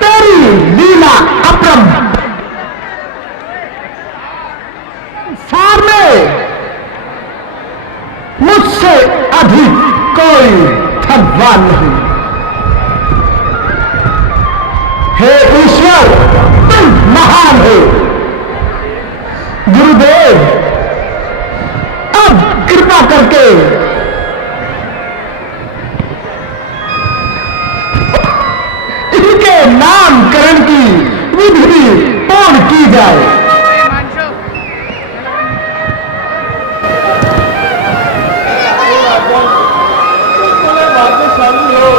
तेरी लीला अपरम। संसार में मुझसे अधिक कोई भगवान नहीं। हे ईश्वर, तुम महान हो। गुरुदेव, अब कृपा करके इनके नामकरण की विधि पूर्ण की जाए। बड़े भाग्यशाली हो।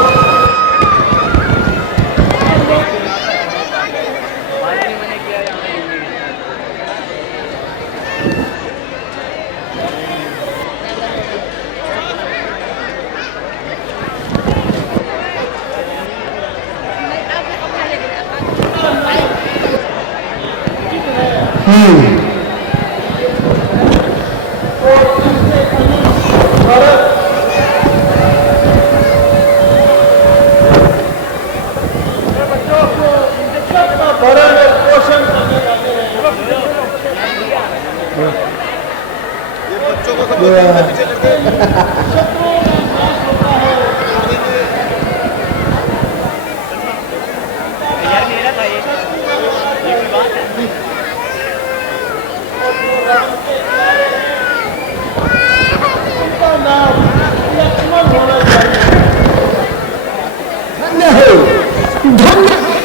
धन्य हो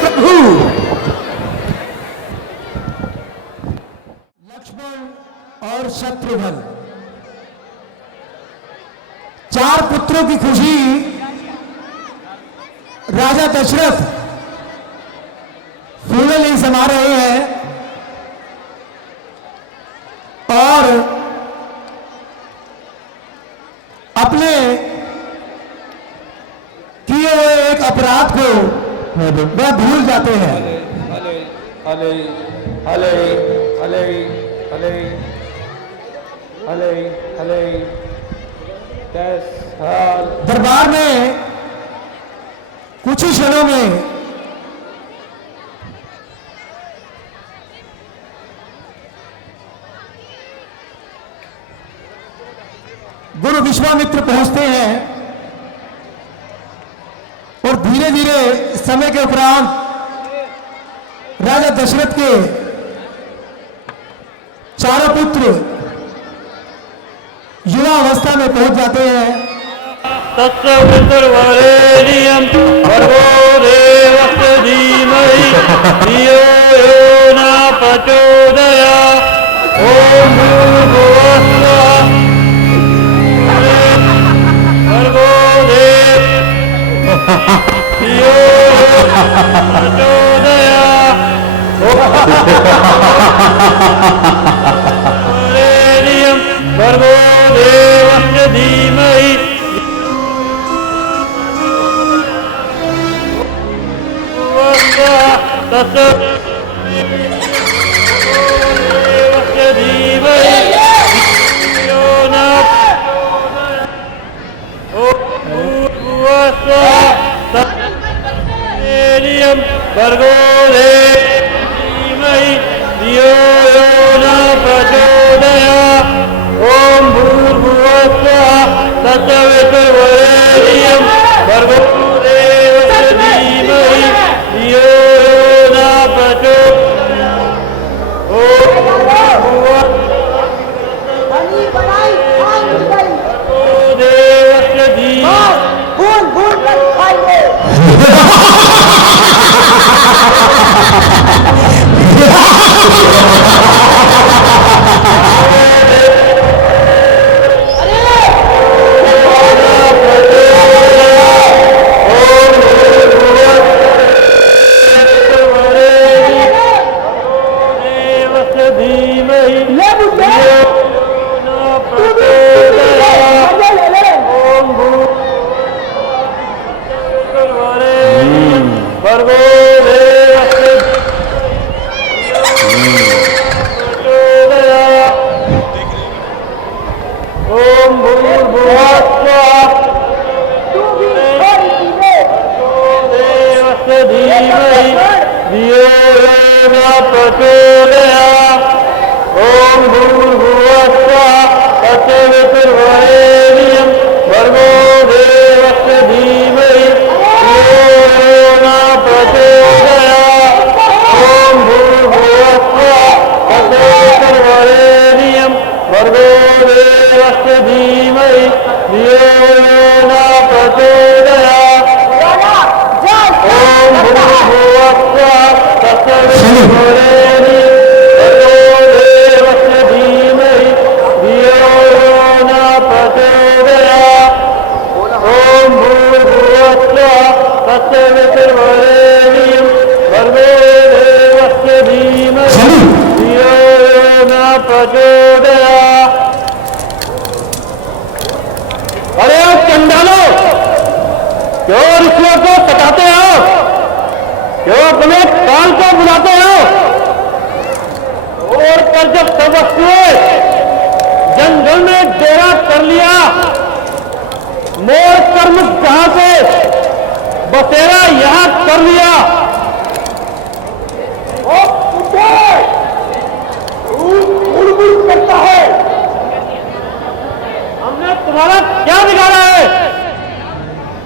प्रभु। लक्ष्मण और शत्रुघ्न 4 पुत्रों की खुशी राजा दशरथ फूले नहीं समा रहे हैं और अपने किए हुए एक अपराध को वह भूल जाते हैं। हले हले हले हले हले हले हले 10 साल दरबार में कुछ ही क्षणों में गुरु विश्वामित्र पहुंचते हैं और धीरे धीरे धीरे समय के उपरांत राजा दशरथ के चारों पुत्र युवा अवस्था में पहुंच जाते हैं। तत्सवितुर्वरेण्यं भर्गो देवस्य धीमहि धियो यो न प्रचोदयात्। ॐ भूर्भुवस्सुः भर्गो देवस्य धियो यो न प्रचोदयात्। वरेण्यं भर्गो देवस्य धीमहि तस्य धीमहि धियो न प्रचोदयात्। भर्गो धीमहि धियो यो न प्रचोदयात्। ॐ भूर्भुवस्सुः तत्सवितुर्वरेण्यं भर्गो देवस्य धीमहि धियो यो न प्रचोदयात्। ॐ भर्गो देवस्य धीमहि भर्गो देवस्य प्रचोदयात्। ॐ भूर्भुवस्सुः देवस्य धीमहि धियो यो न प्रचोदयात्। ॐ भूर्भुवस्सुः तत्सवितुर्वरेण्यं भर्गो देवस्य धीमहि धियो यो न प्रचोदयात्। ॐ भूर्भुवस्सुः तत्सवितुर्वरेण्यं भर्गो देवस्य धीमहि धियो यो न प्रचोदयात्। ॐ भूर्भुवस्सुः तत्सवितुर्वरेण्यं भर्गो देवस्य धीमहि धियो यो न प्रचोदयात्। ॐ भूर्भुवस्सुः तत्सवितुर्वरेण्यं भर्गो देवस्य धीमहि धियो यो न प्रचोदयात्। अरे ओ चंडालो, क्यों ऋषियों को सताते हो? क्यों अपने काल को बुलाते हो? और पर जब तपस्वी जंगल में डेरा कर लिया, मोर कर्म जहां से बसेरा यहां कर लिया। करता है, हमने तुम्हारा क्या बिगाड़ा है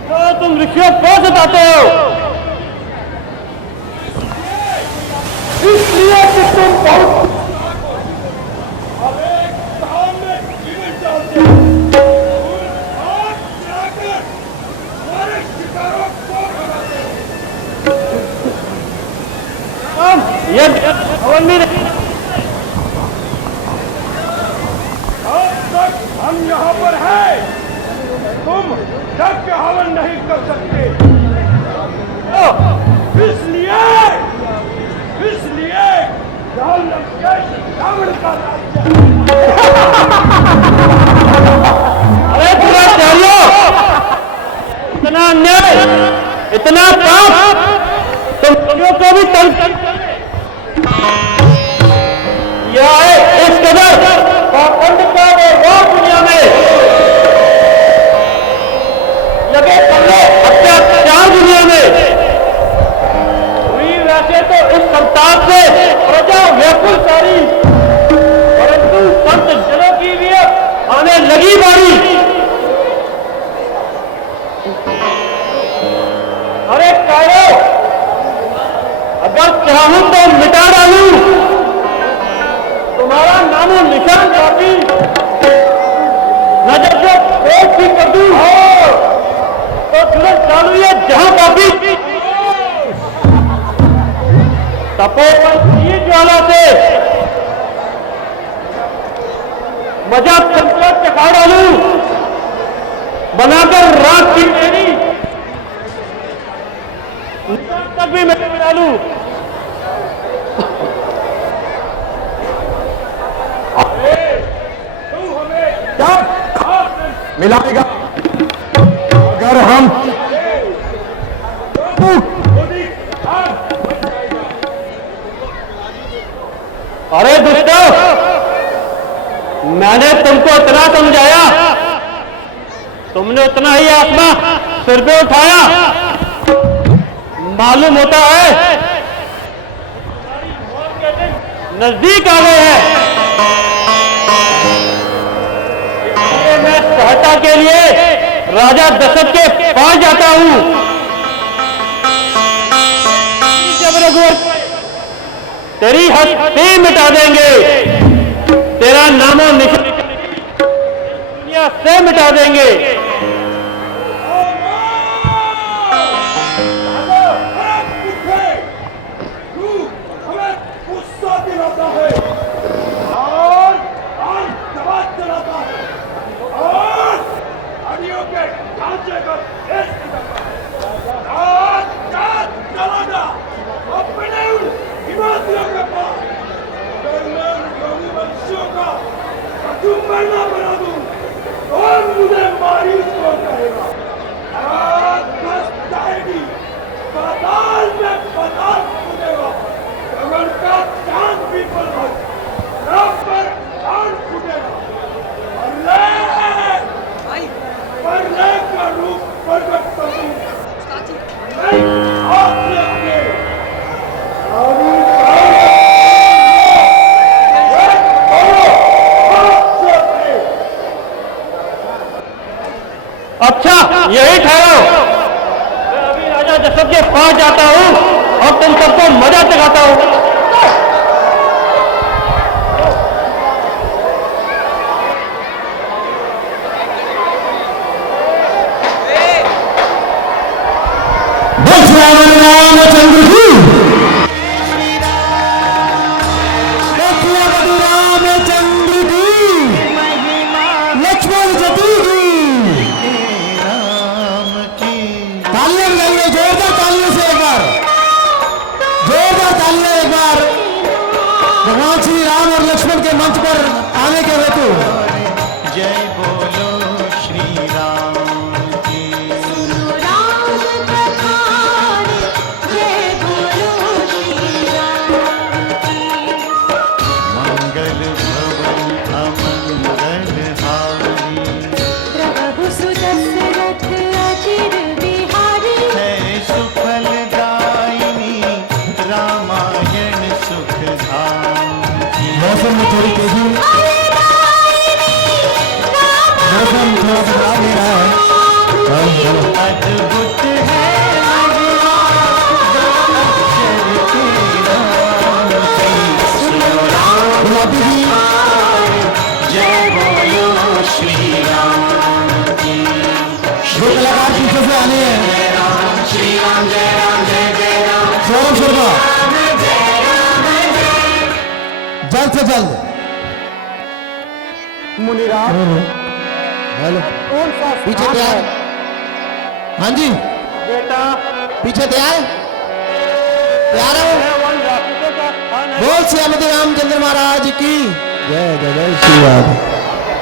जो तुम ऋषियों को सताते हो? इसलिए कि तुम बहुत ये हवन भी नहीं। हम यहाँ पर हैं, तुम जग के हवन नहीं कर सकते। इसलिए रावण का राज्य। अरे पूरा चलो, इतना अन्याय, इतना पाप तुम लोगों को भी तंग यह है इस कदर पाखंड का वो दुनिया में लगे पल्ले अत्याचार दुनिया में हुई। वैसे तो इस संताप से प्रजा व्याकुल सारी, परंतु संत जनों की भी आने लगी बारी। अरे कायो, अगर चाहूं तो मिटा डालूं तुम्हारा नामो निशान काफी, नजर से पेट भी कर दूं तो तुरंत डालू ये जहां काफी। तपोवन की ज्वाला से मजा संकट चखा डालूं, बनाकर रात की मेरी तक भी मैं मिला लूं। मिलाएगा अगर हम अरे दुष्टों, मैंने तुमको इतना समझाया, तुमने उतना ही आत्मा सिर पे उठाया। मालूम होता है नजदीक आ गए हैं, इसलिए मैं सहायता के लिए राजा दशरथ के पास जाता हूं। जब रघुवर तेरी हस्ती मिटा देंगे, तेरा नामो निशान दुनिया से मिटा देंगे। बना दूं और मुझे मायूस को कहेगा। जाएगी पाताल में पाताल फूटेगा, गगन का चांद भी पलट पर चांद फूटेगा। परले का रूप प्रकट करूं नहीं आपने अच्छा यही ठहरो, मैं अभी राजा दशरथ के पास जाता हूं और तुम सबको मजा चखाता हूं। रामचंद्र जी, रामचंद्र जी, लक्ष्मण जी तालियां बजाइए, जोरदार तालियों से एक बार, जोरदार तालियां एक बार भगवान श्री राम और लक्ष्मण के मंच पर आने के हेतु। जय बोलो श्री राम की। मंगल भवन अमंगल हारी, प्रभु सुदशरथ अचिर बिहारी, है सुफलदायिनी रामायण सुखधाम। मौसम में थोड़ी तेजी, मौसम थोड़ा बदलाव ले रहा है। अद्भुत है गुलाबी जी, जय बोलो श्री राम की। दो कलाकार पीछे से आने हैं। श्री राम जय राम जय जय राम। सौरभ शर्मा, जल्द से जल्द। मुनिराज हेलो, कौन सा पीछे स्थान तैयार? है? हाँ जी, बेटा पीछे तैयार, तैयार हो? राक्षसों का स्थान है। बोल श्रीमती रामचंद्र महाराज की जय जय जय श्री राम।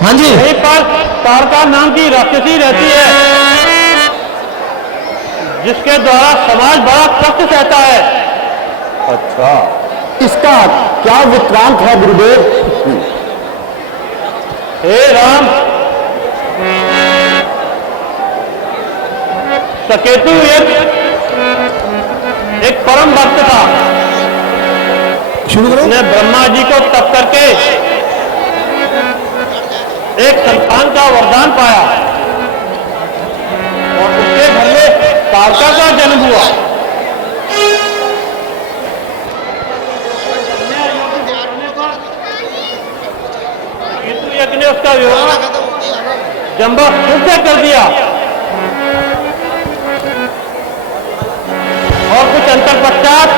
हाँ जी, यहीं पर तारका नाम की राक्षसी रहती है, जिसके द्वारा समाज बड़ा कष्ट सहता है। अच्छा, इसका क्या वृत्तांत है गुरुदेव? हे राम, सकेतु एक परम भक्त था, शुरू करो। उसने ब्रह्मा जी को तप करके एक संतान का वरदान पाया और उसके घर में तारका का जन्म हुआ। केतु यज्ञ ने उसका विवाह जंबासुर से कर दिया और कुछ अंतर पश्चात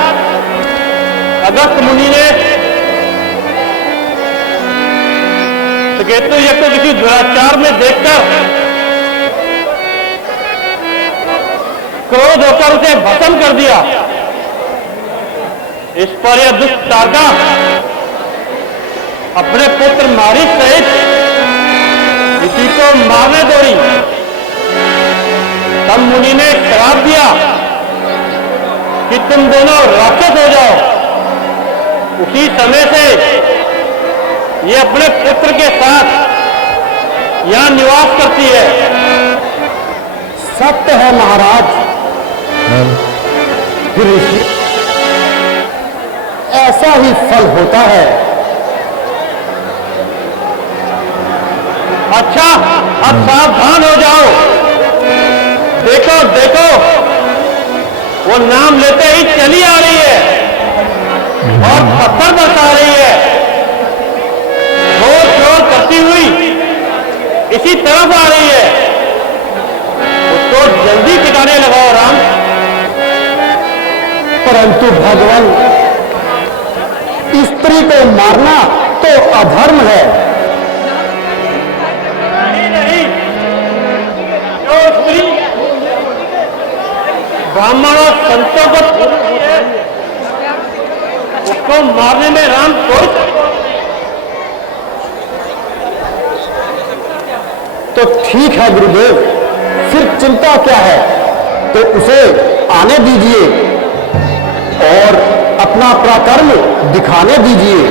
अगस्त मुनि ने केतु यज्ञ को किसी दुराचार में देखकर क्रोध होकर उसे भस्म कर दिया। इस पर यह दुष्ट तारका अपने पुत्र मारीच सहित इसी को मारने दौड़ी। तब मुनि ने श्राप दिया कि तुम दोनों राक्षस हो जाओ। उसी समय से ये अपने पुत्र के साथ यहां निवास करती है। सत्य है महाराज, ऋषि ऐसा ही फल होता है। अच्छा, अब सावधान हो जाओ। देखो देखो, वो नाम लेते ही चली आ रही है और पत्थर बरसा रही है, शोर शोर करती हुई इसी तरफ आ रही है। उसको जल्दी ठिकाने लगाओ राम। परंतु भगवान, स्त्री को मारना तो अधर्म है। नहीं, जो स्त्री ब्राह्मण और संतों को छोड़ रही है उसको मारने में राम कोई तो ठीक है गुरुदेव, फिर चिंता क्या है, तो उसे आने दीजिए और अपना पराक्रम दिखाने दीजिए।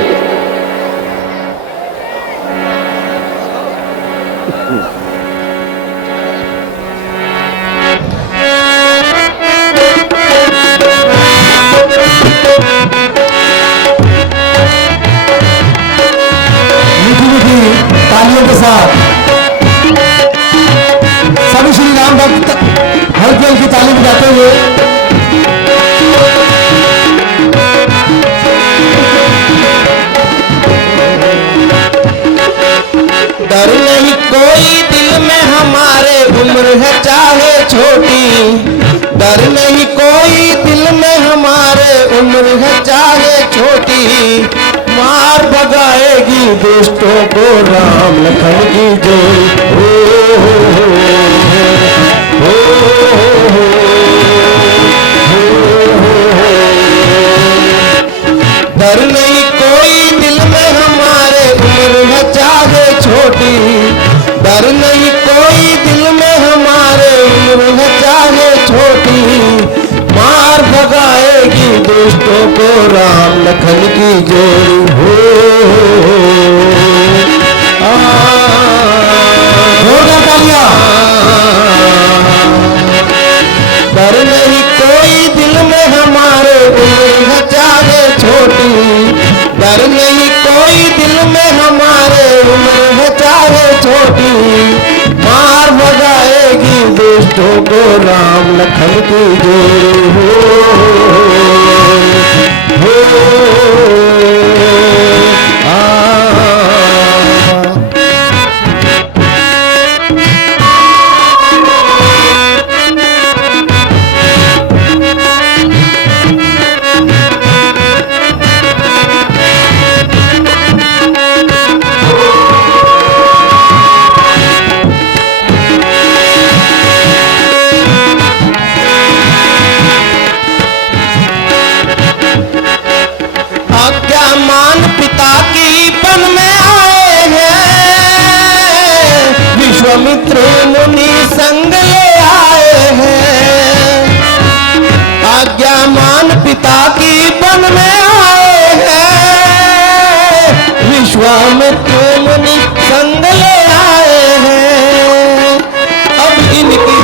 मीठी मीठी तालियों के साथ सभी श्री राम भक्त हल्की हल्की ताली बजाते हुए डर नहीं कोई दिल में हमारे, उम्र है चाहे छोटी। डर नहीं कोई दिल में हमारे, उम्र है चाहे छोटी। मार भगाएगी दुष्टों को राम लखन की जोड़ी। डर नहीं कोई दिल में हमारे, उम्र है चाहे छोटी। डर नहीं कोई दिल में हमारे, उम्र है चाहे छोटी। मार भगाएगी दुष्टों को राम लखन की जोड़ी। डर नहीं कोई दिल में हमारे, उम्र है चाहे छोटी। डर नहीं कोई दिल में हमारे, उम्र है चाहे छोटी। मार भगाएगी दुष्टों को राम लखन की जोड़ी। आज्ञामान पिता की पन में आए हैं, विश्वामित्र मुनि संग ले आए हैं। आज्ञामान पिता की पन में आए हैं, विश्वामित्र मुनि संग ले आए हैं। अब इनकी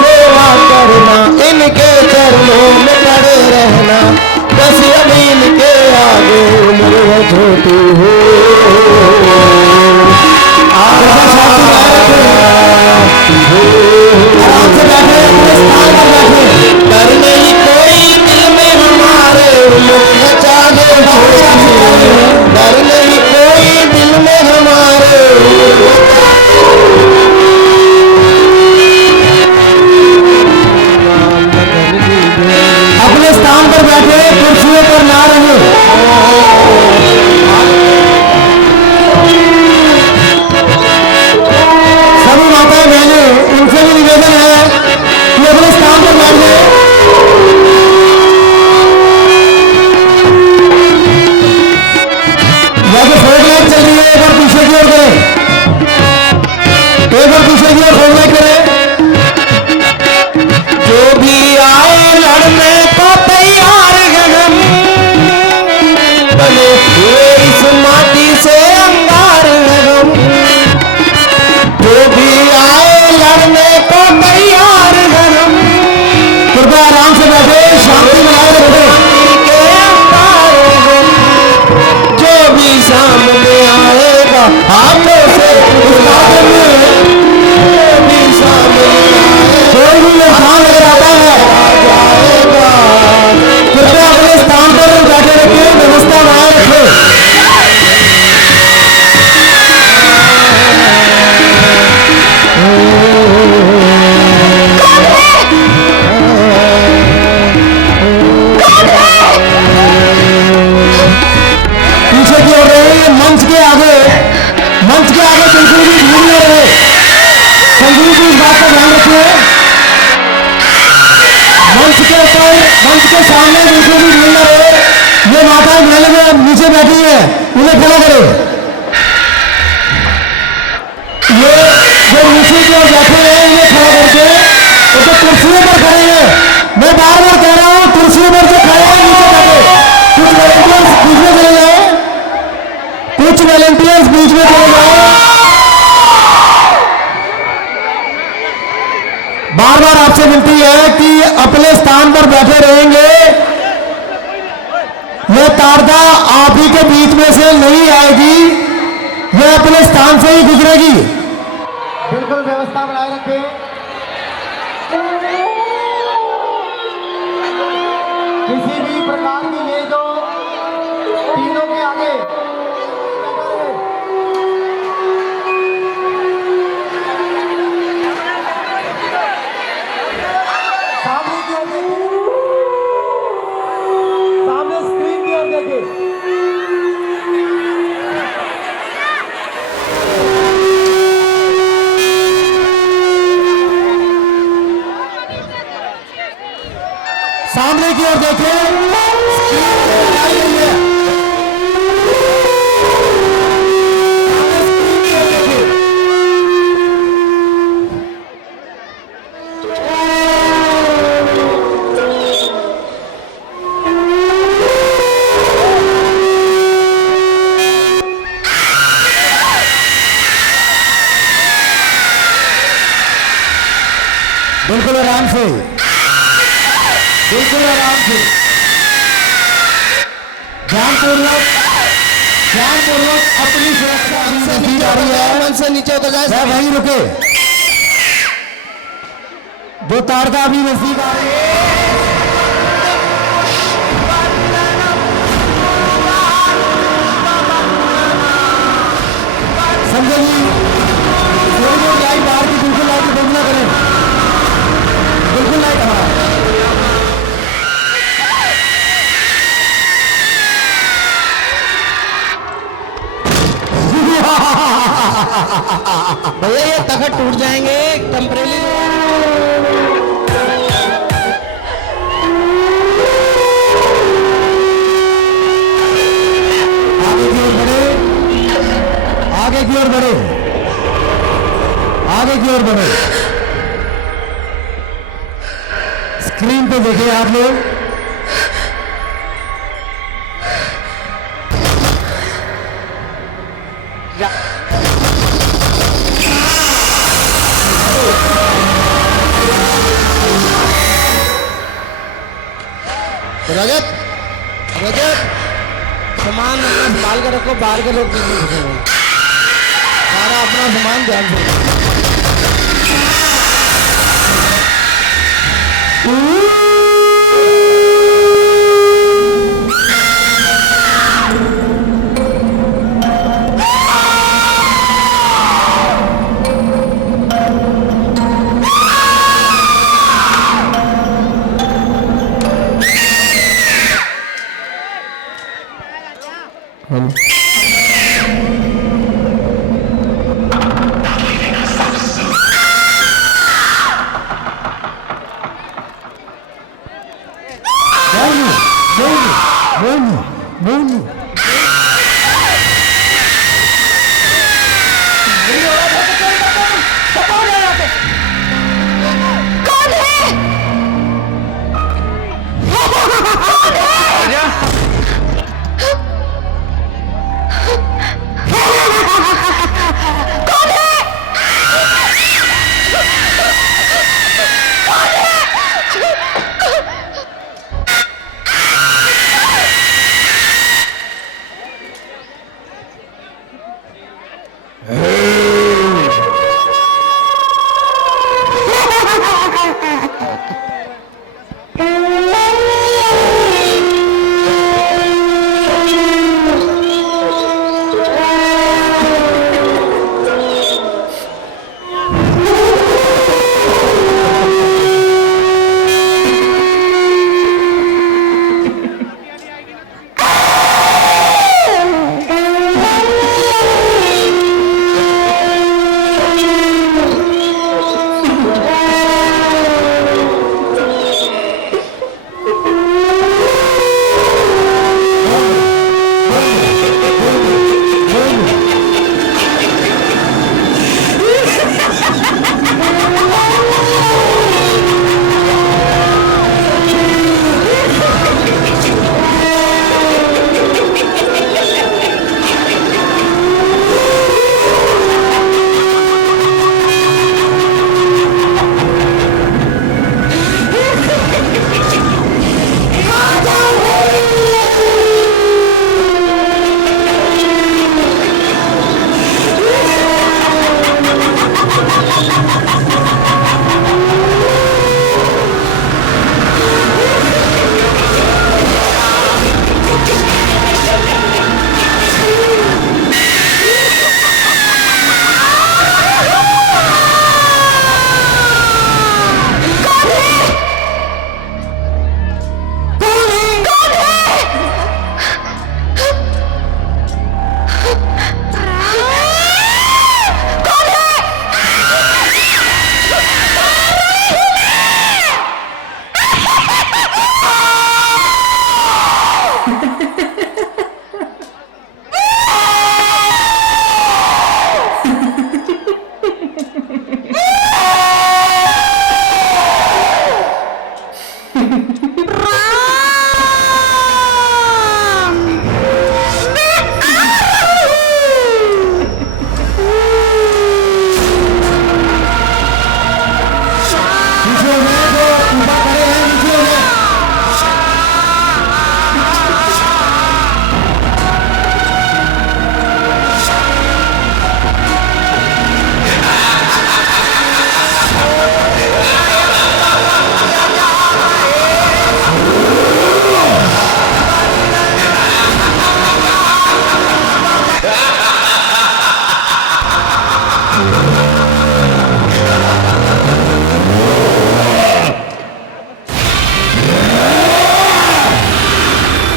सेवा करना, इनके चरणों में पड़े रहना। बस अब इनके आगे उम्र है छोटी हो। आराम से बैठे, अपने स्थान पर बैठे। बैठे शांति बनाए रखें। जो भी सामने आएगा हाथों से उठा देंगे, जो भी सामने आएगा कोई भी इंसान अगर आता है कृपया अपने स्थान पर बैठे रखिए, व्यवस्था बनाए रखें। पीछे की ओर रहे, मंच के आगे बिल्कुल भी भीड़ न रहे। संगीत की इस बात का ध्यान रखिए। मंच के सामने बिल्कुल भी भीड़ न रहे। ये माताएं मेले में नीचे बैठी है, उन्हें खड़ा करें। ये जो नीचे की ओर बैठे हैं इन्हें खड़ा करके, वो तो कुर्सियों पर खड़े हैं, मैं बार बार कह रहा हूं कुर्सियों पर जो खड़े हैं नीचे बैठे। कुछ वॉलंटियर्स बीच में चले जाए, कुछ वॉलंटियर्स बीच में चले जाए। बार बार आपसे विनती है कि अपने स्थान पर बैठे रहेंगे। यह तारदा आप ही के बीच में से नहीं आएगी, यह अपने स्थान से ही गुजरेगी। बिल्कुल व्यवस्था बनाए रखें। किसी भी प्रकार की ये जो तीनों के आगे सामने की ओर देखिए, सामने स्क्रीन की ओर देखिए। सामने की ओर देखें, बिल्कुल आराम से, बिल्कुल आराम से, ध्यानपूर्वक अपनी सुरक्षा की जा रही है। मन से नीचे उतर जाए, वहीं रुके। जो तारका अभी नजदीक आ रही है, संजय जी थोड़ी देर लाइट बाहर की, बिल्कुल लाइट बंद ना करें, बिल्कुल लाइट हमारा। भैया ये तखत टूट जाएंगे टेम्परेरी। आगे की ओर बढ़े, आगे की ओर बढ़े। स्क्रीन पे देखिए आप लोग, रजत सामान अपना संभाल कर रखो, बाहर के लोग नहीं घुसेंगे। सारा अपना सामान ध्यान से।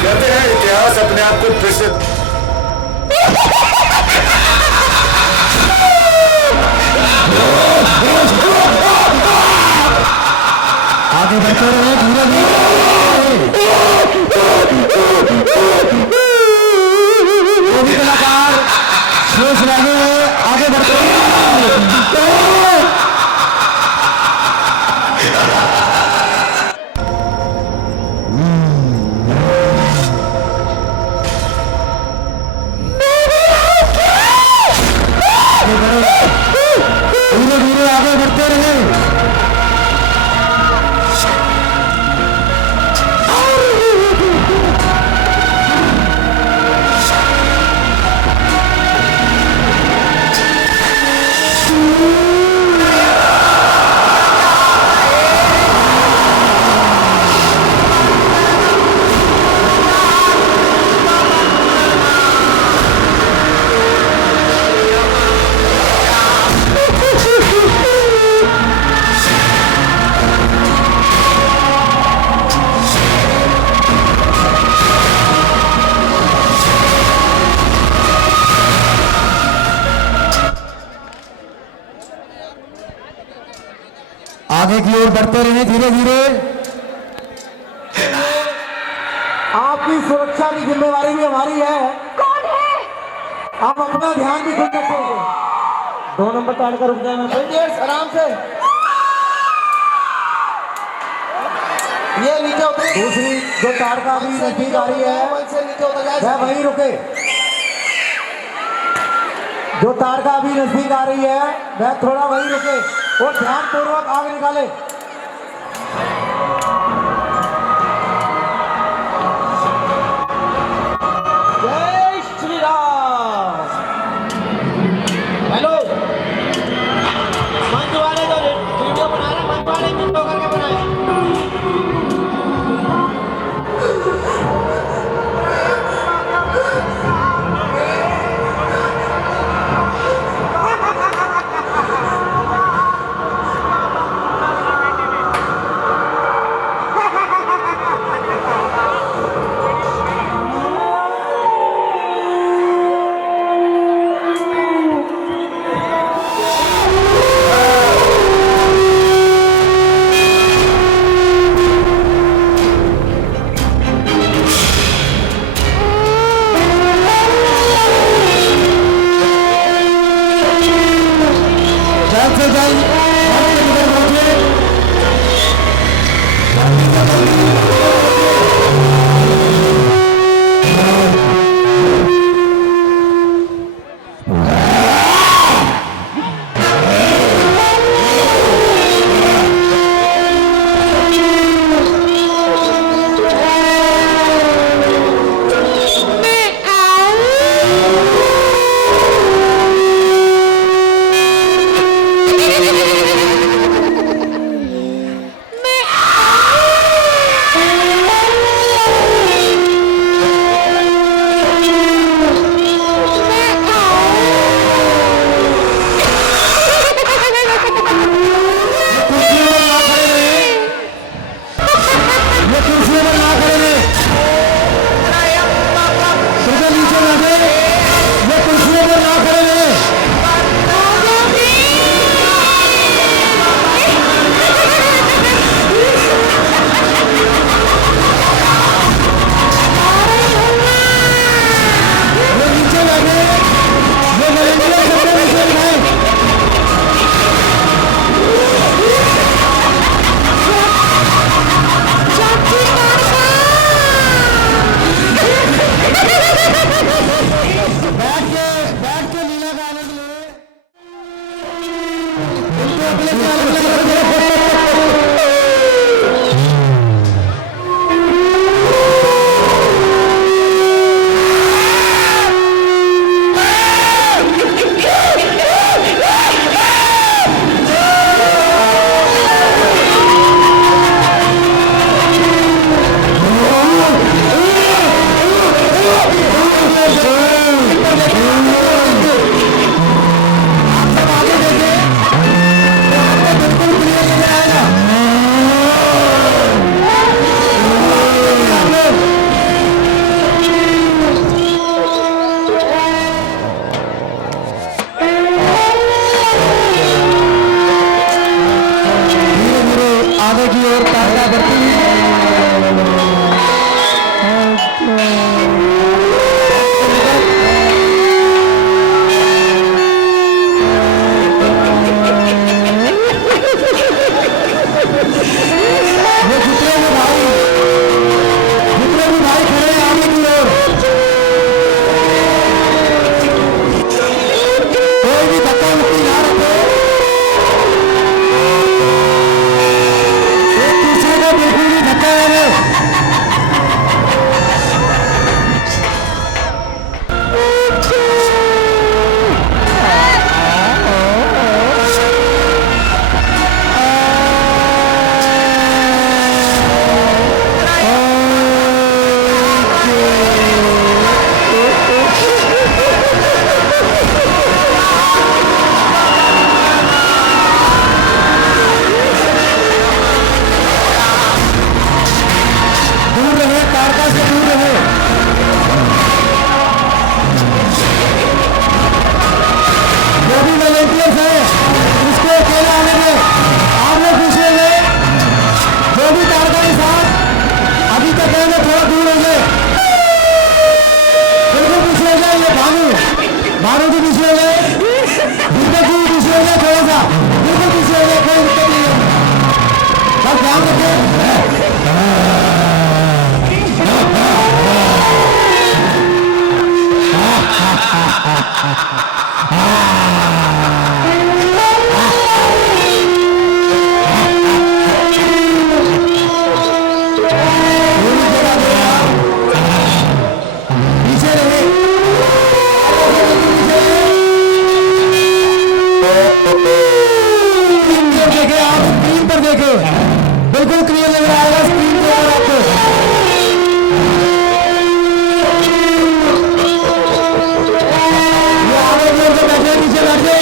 कहते हैं इतिहास अपने आप को फिर से आगे बढ़ते रहे धीरे धीरे। वो भी कलाकार शेष रहे, आगे बढ़ते रहे। धीरे धीरे आगे बढ़ते रहे। आगे की ओर बढ़ते रहे धीरे धीरे। आपकी सुरक्षा की जिम्मेवारी भी हमारी है। कौन है? आप अपना ध्यान भी खुद रखोगे। 2 नंबर काट कर रुक जाना आराम से। ये नीचे उतरे। दूसरी जो ताड़का भी नजदीक आ रही है वह वहीं रुके। जो ताड़का भी नजदीक आ रही है वह थोड़ा वहीं रुके और ध्यान पूर्वक आग निकाले। जय श्री राम। हेलो, मंच वाले जो वीडियो बना रहे हैं, मंच वाले वीडियो करके बनाए। हो जाए, बिल्कुल पीछे हो जाए। ये भानु जी पीछे हो जाए, दीपक जी पीछे हो जाए, थोड़ा सा बिल्कुल पीछे हो जाए, कोई दिक्कत नहीं है, बस ध्यान रखें। पीछे रहे, देखे आप स्क्रीन पर देखे, बिल्कुल क्लियर लग रहा है स्क्रीन के ऊपर आपको। ये आगे जोर से बैठे, नीचे बैठे।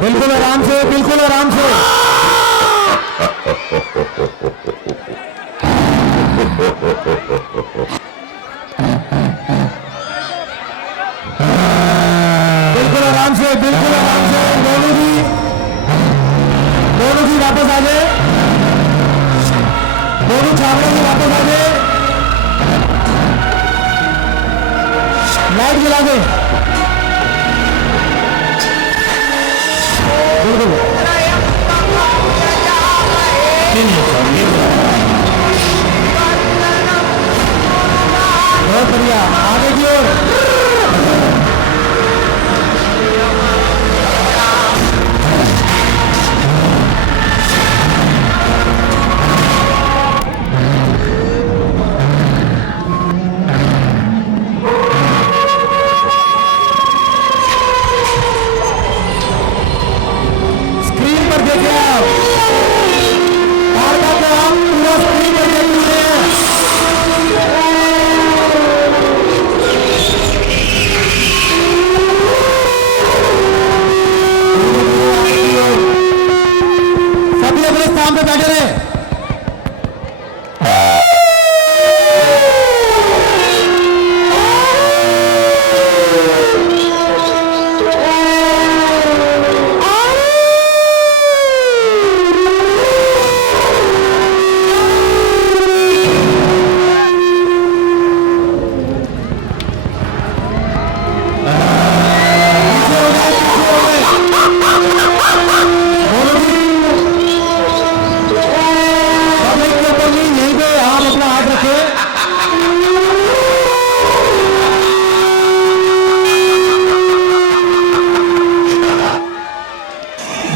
बिल्कुल आराम से, बिल्कुल आराम से। बिल्कुल आराम से, बिल्कुल आराम से। दोनों जी वापस आ जाए, दोनों छावड़े जी वापस आ जाए। लाइट जला दे, बिल्कुल बहुत बढ़िया, आगे की ओर। स्क्रीन पर देखें आप, बार बार तो आप पूरा स्क्रीन पर देख रहे हैं। सभी अपने स्थान पे बैठे रहे।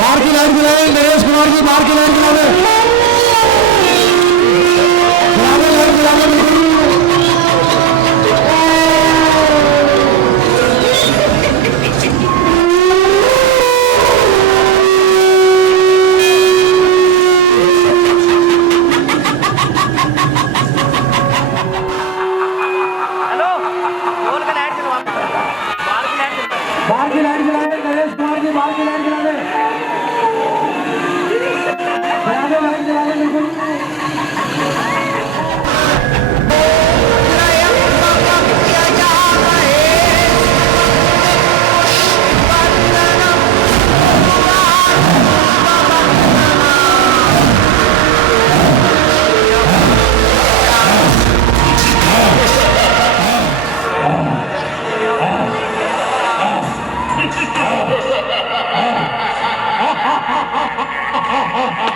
बाहर की लाइट जलाए, नरेश कुमार जी बाहर की लाइट जला दें, लाइट जला दें बिल्कुल। बाहर की लाइट जलाए, नरेश कुमार जी बाहर की लाइट जला दें, लाइट जला दें बिल्कुल।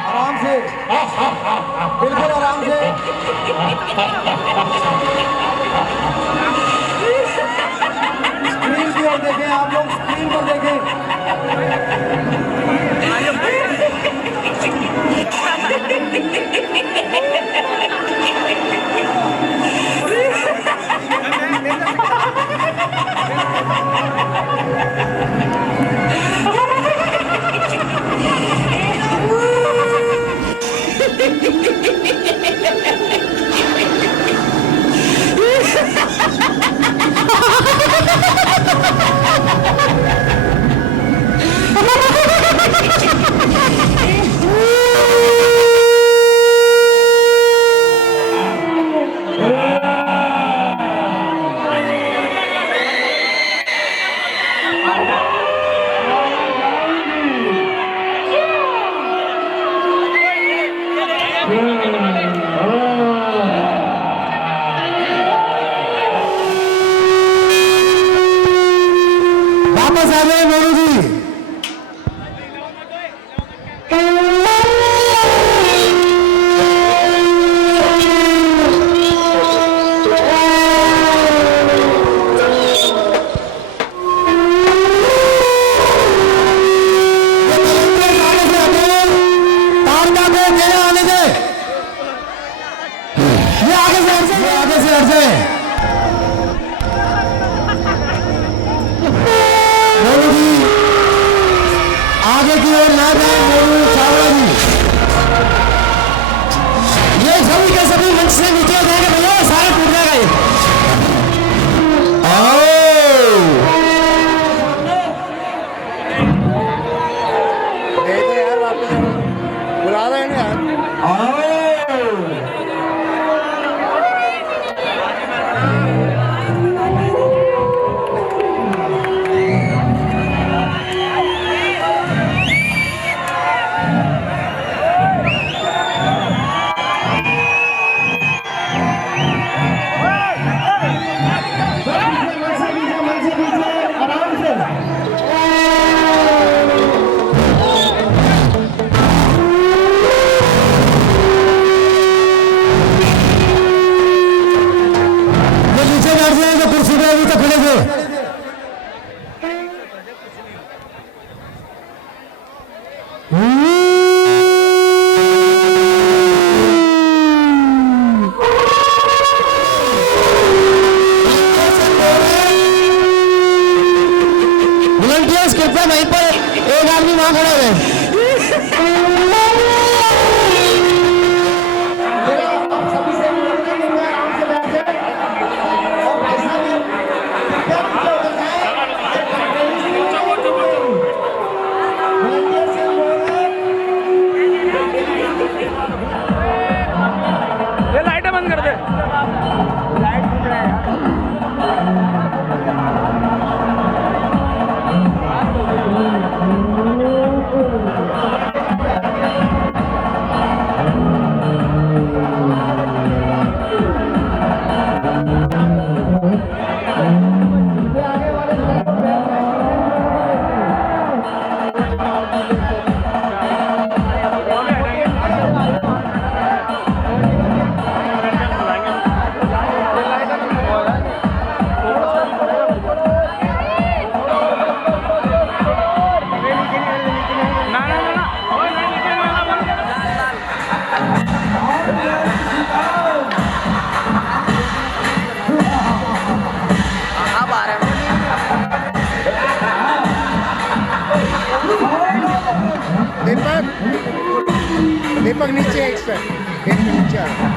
आराम से, बिल्कुल आराम से। स्क्रीन की ओर देखें, आप लोग स्क्रीन पर देखें। बैठ जाए। मोरू जी आगे की ओर ना जाए। मोरू चावड़ा जी ये सभी के सभी मंच से नीचे हो जाएंगे भैया, सारा टूट जाएगा ये। आओ भेजो यार वापस, बुला रहे हैं यार। कृपया वहीं पर एक आदमी वहां खड़े हुए। लाइटें बंद कर दे। लाइट बुझ रहा है दीपक नीचे, एक नीचे।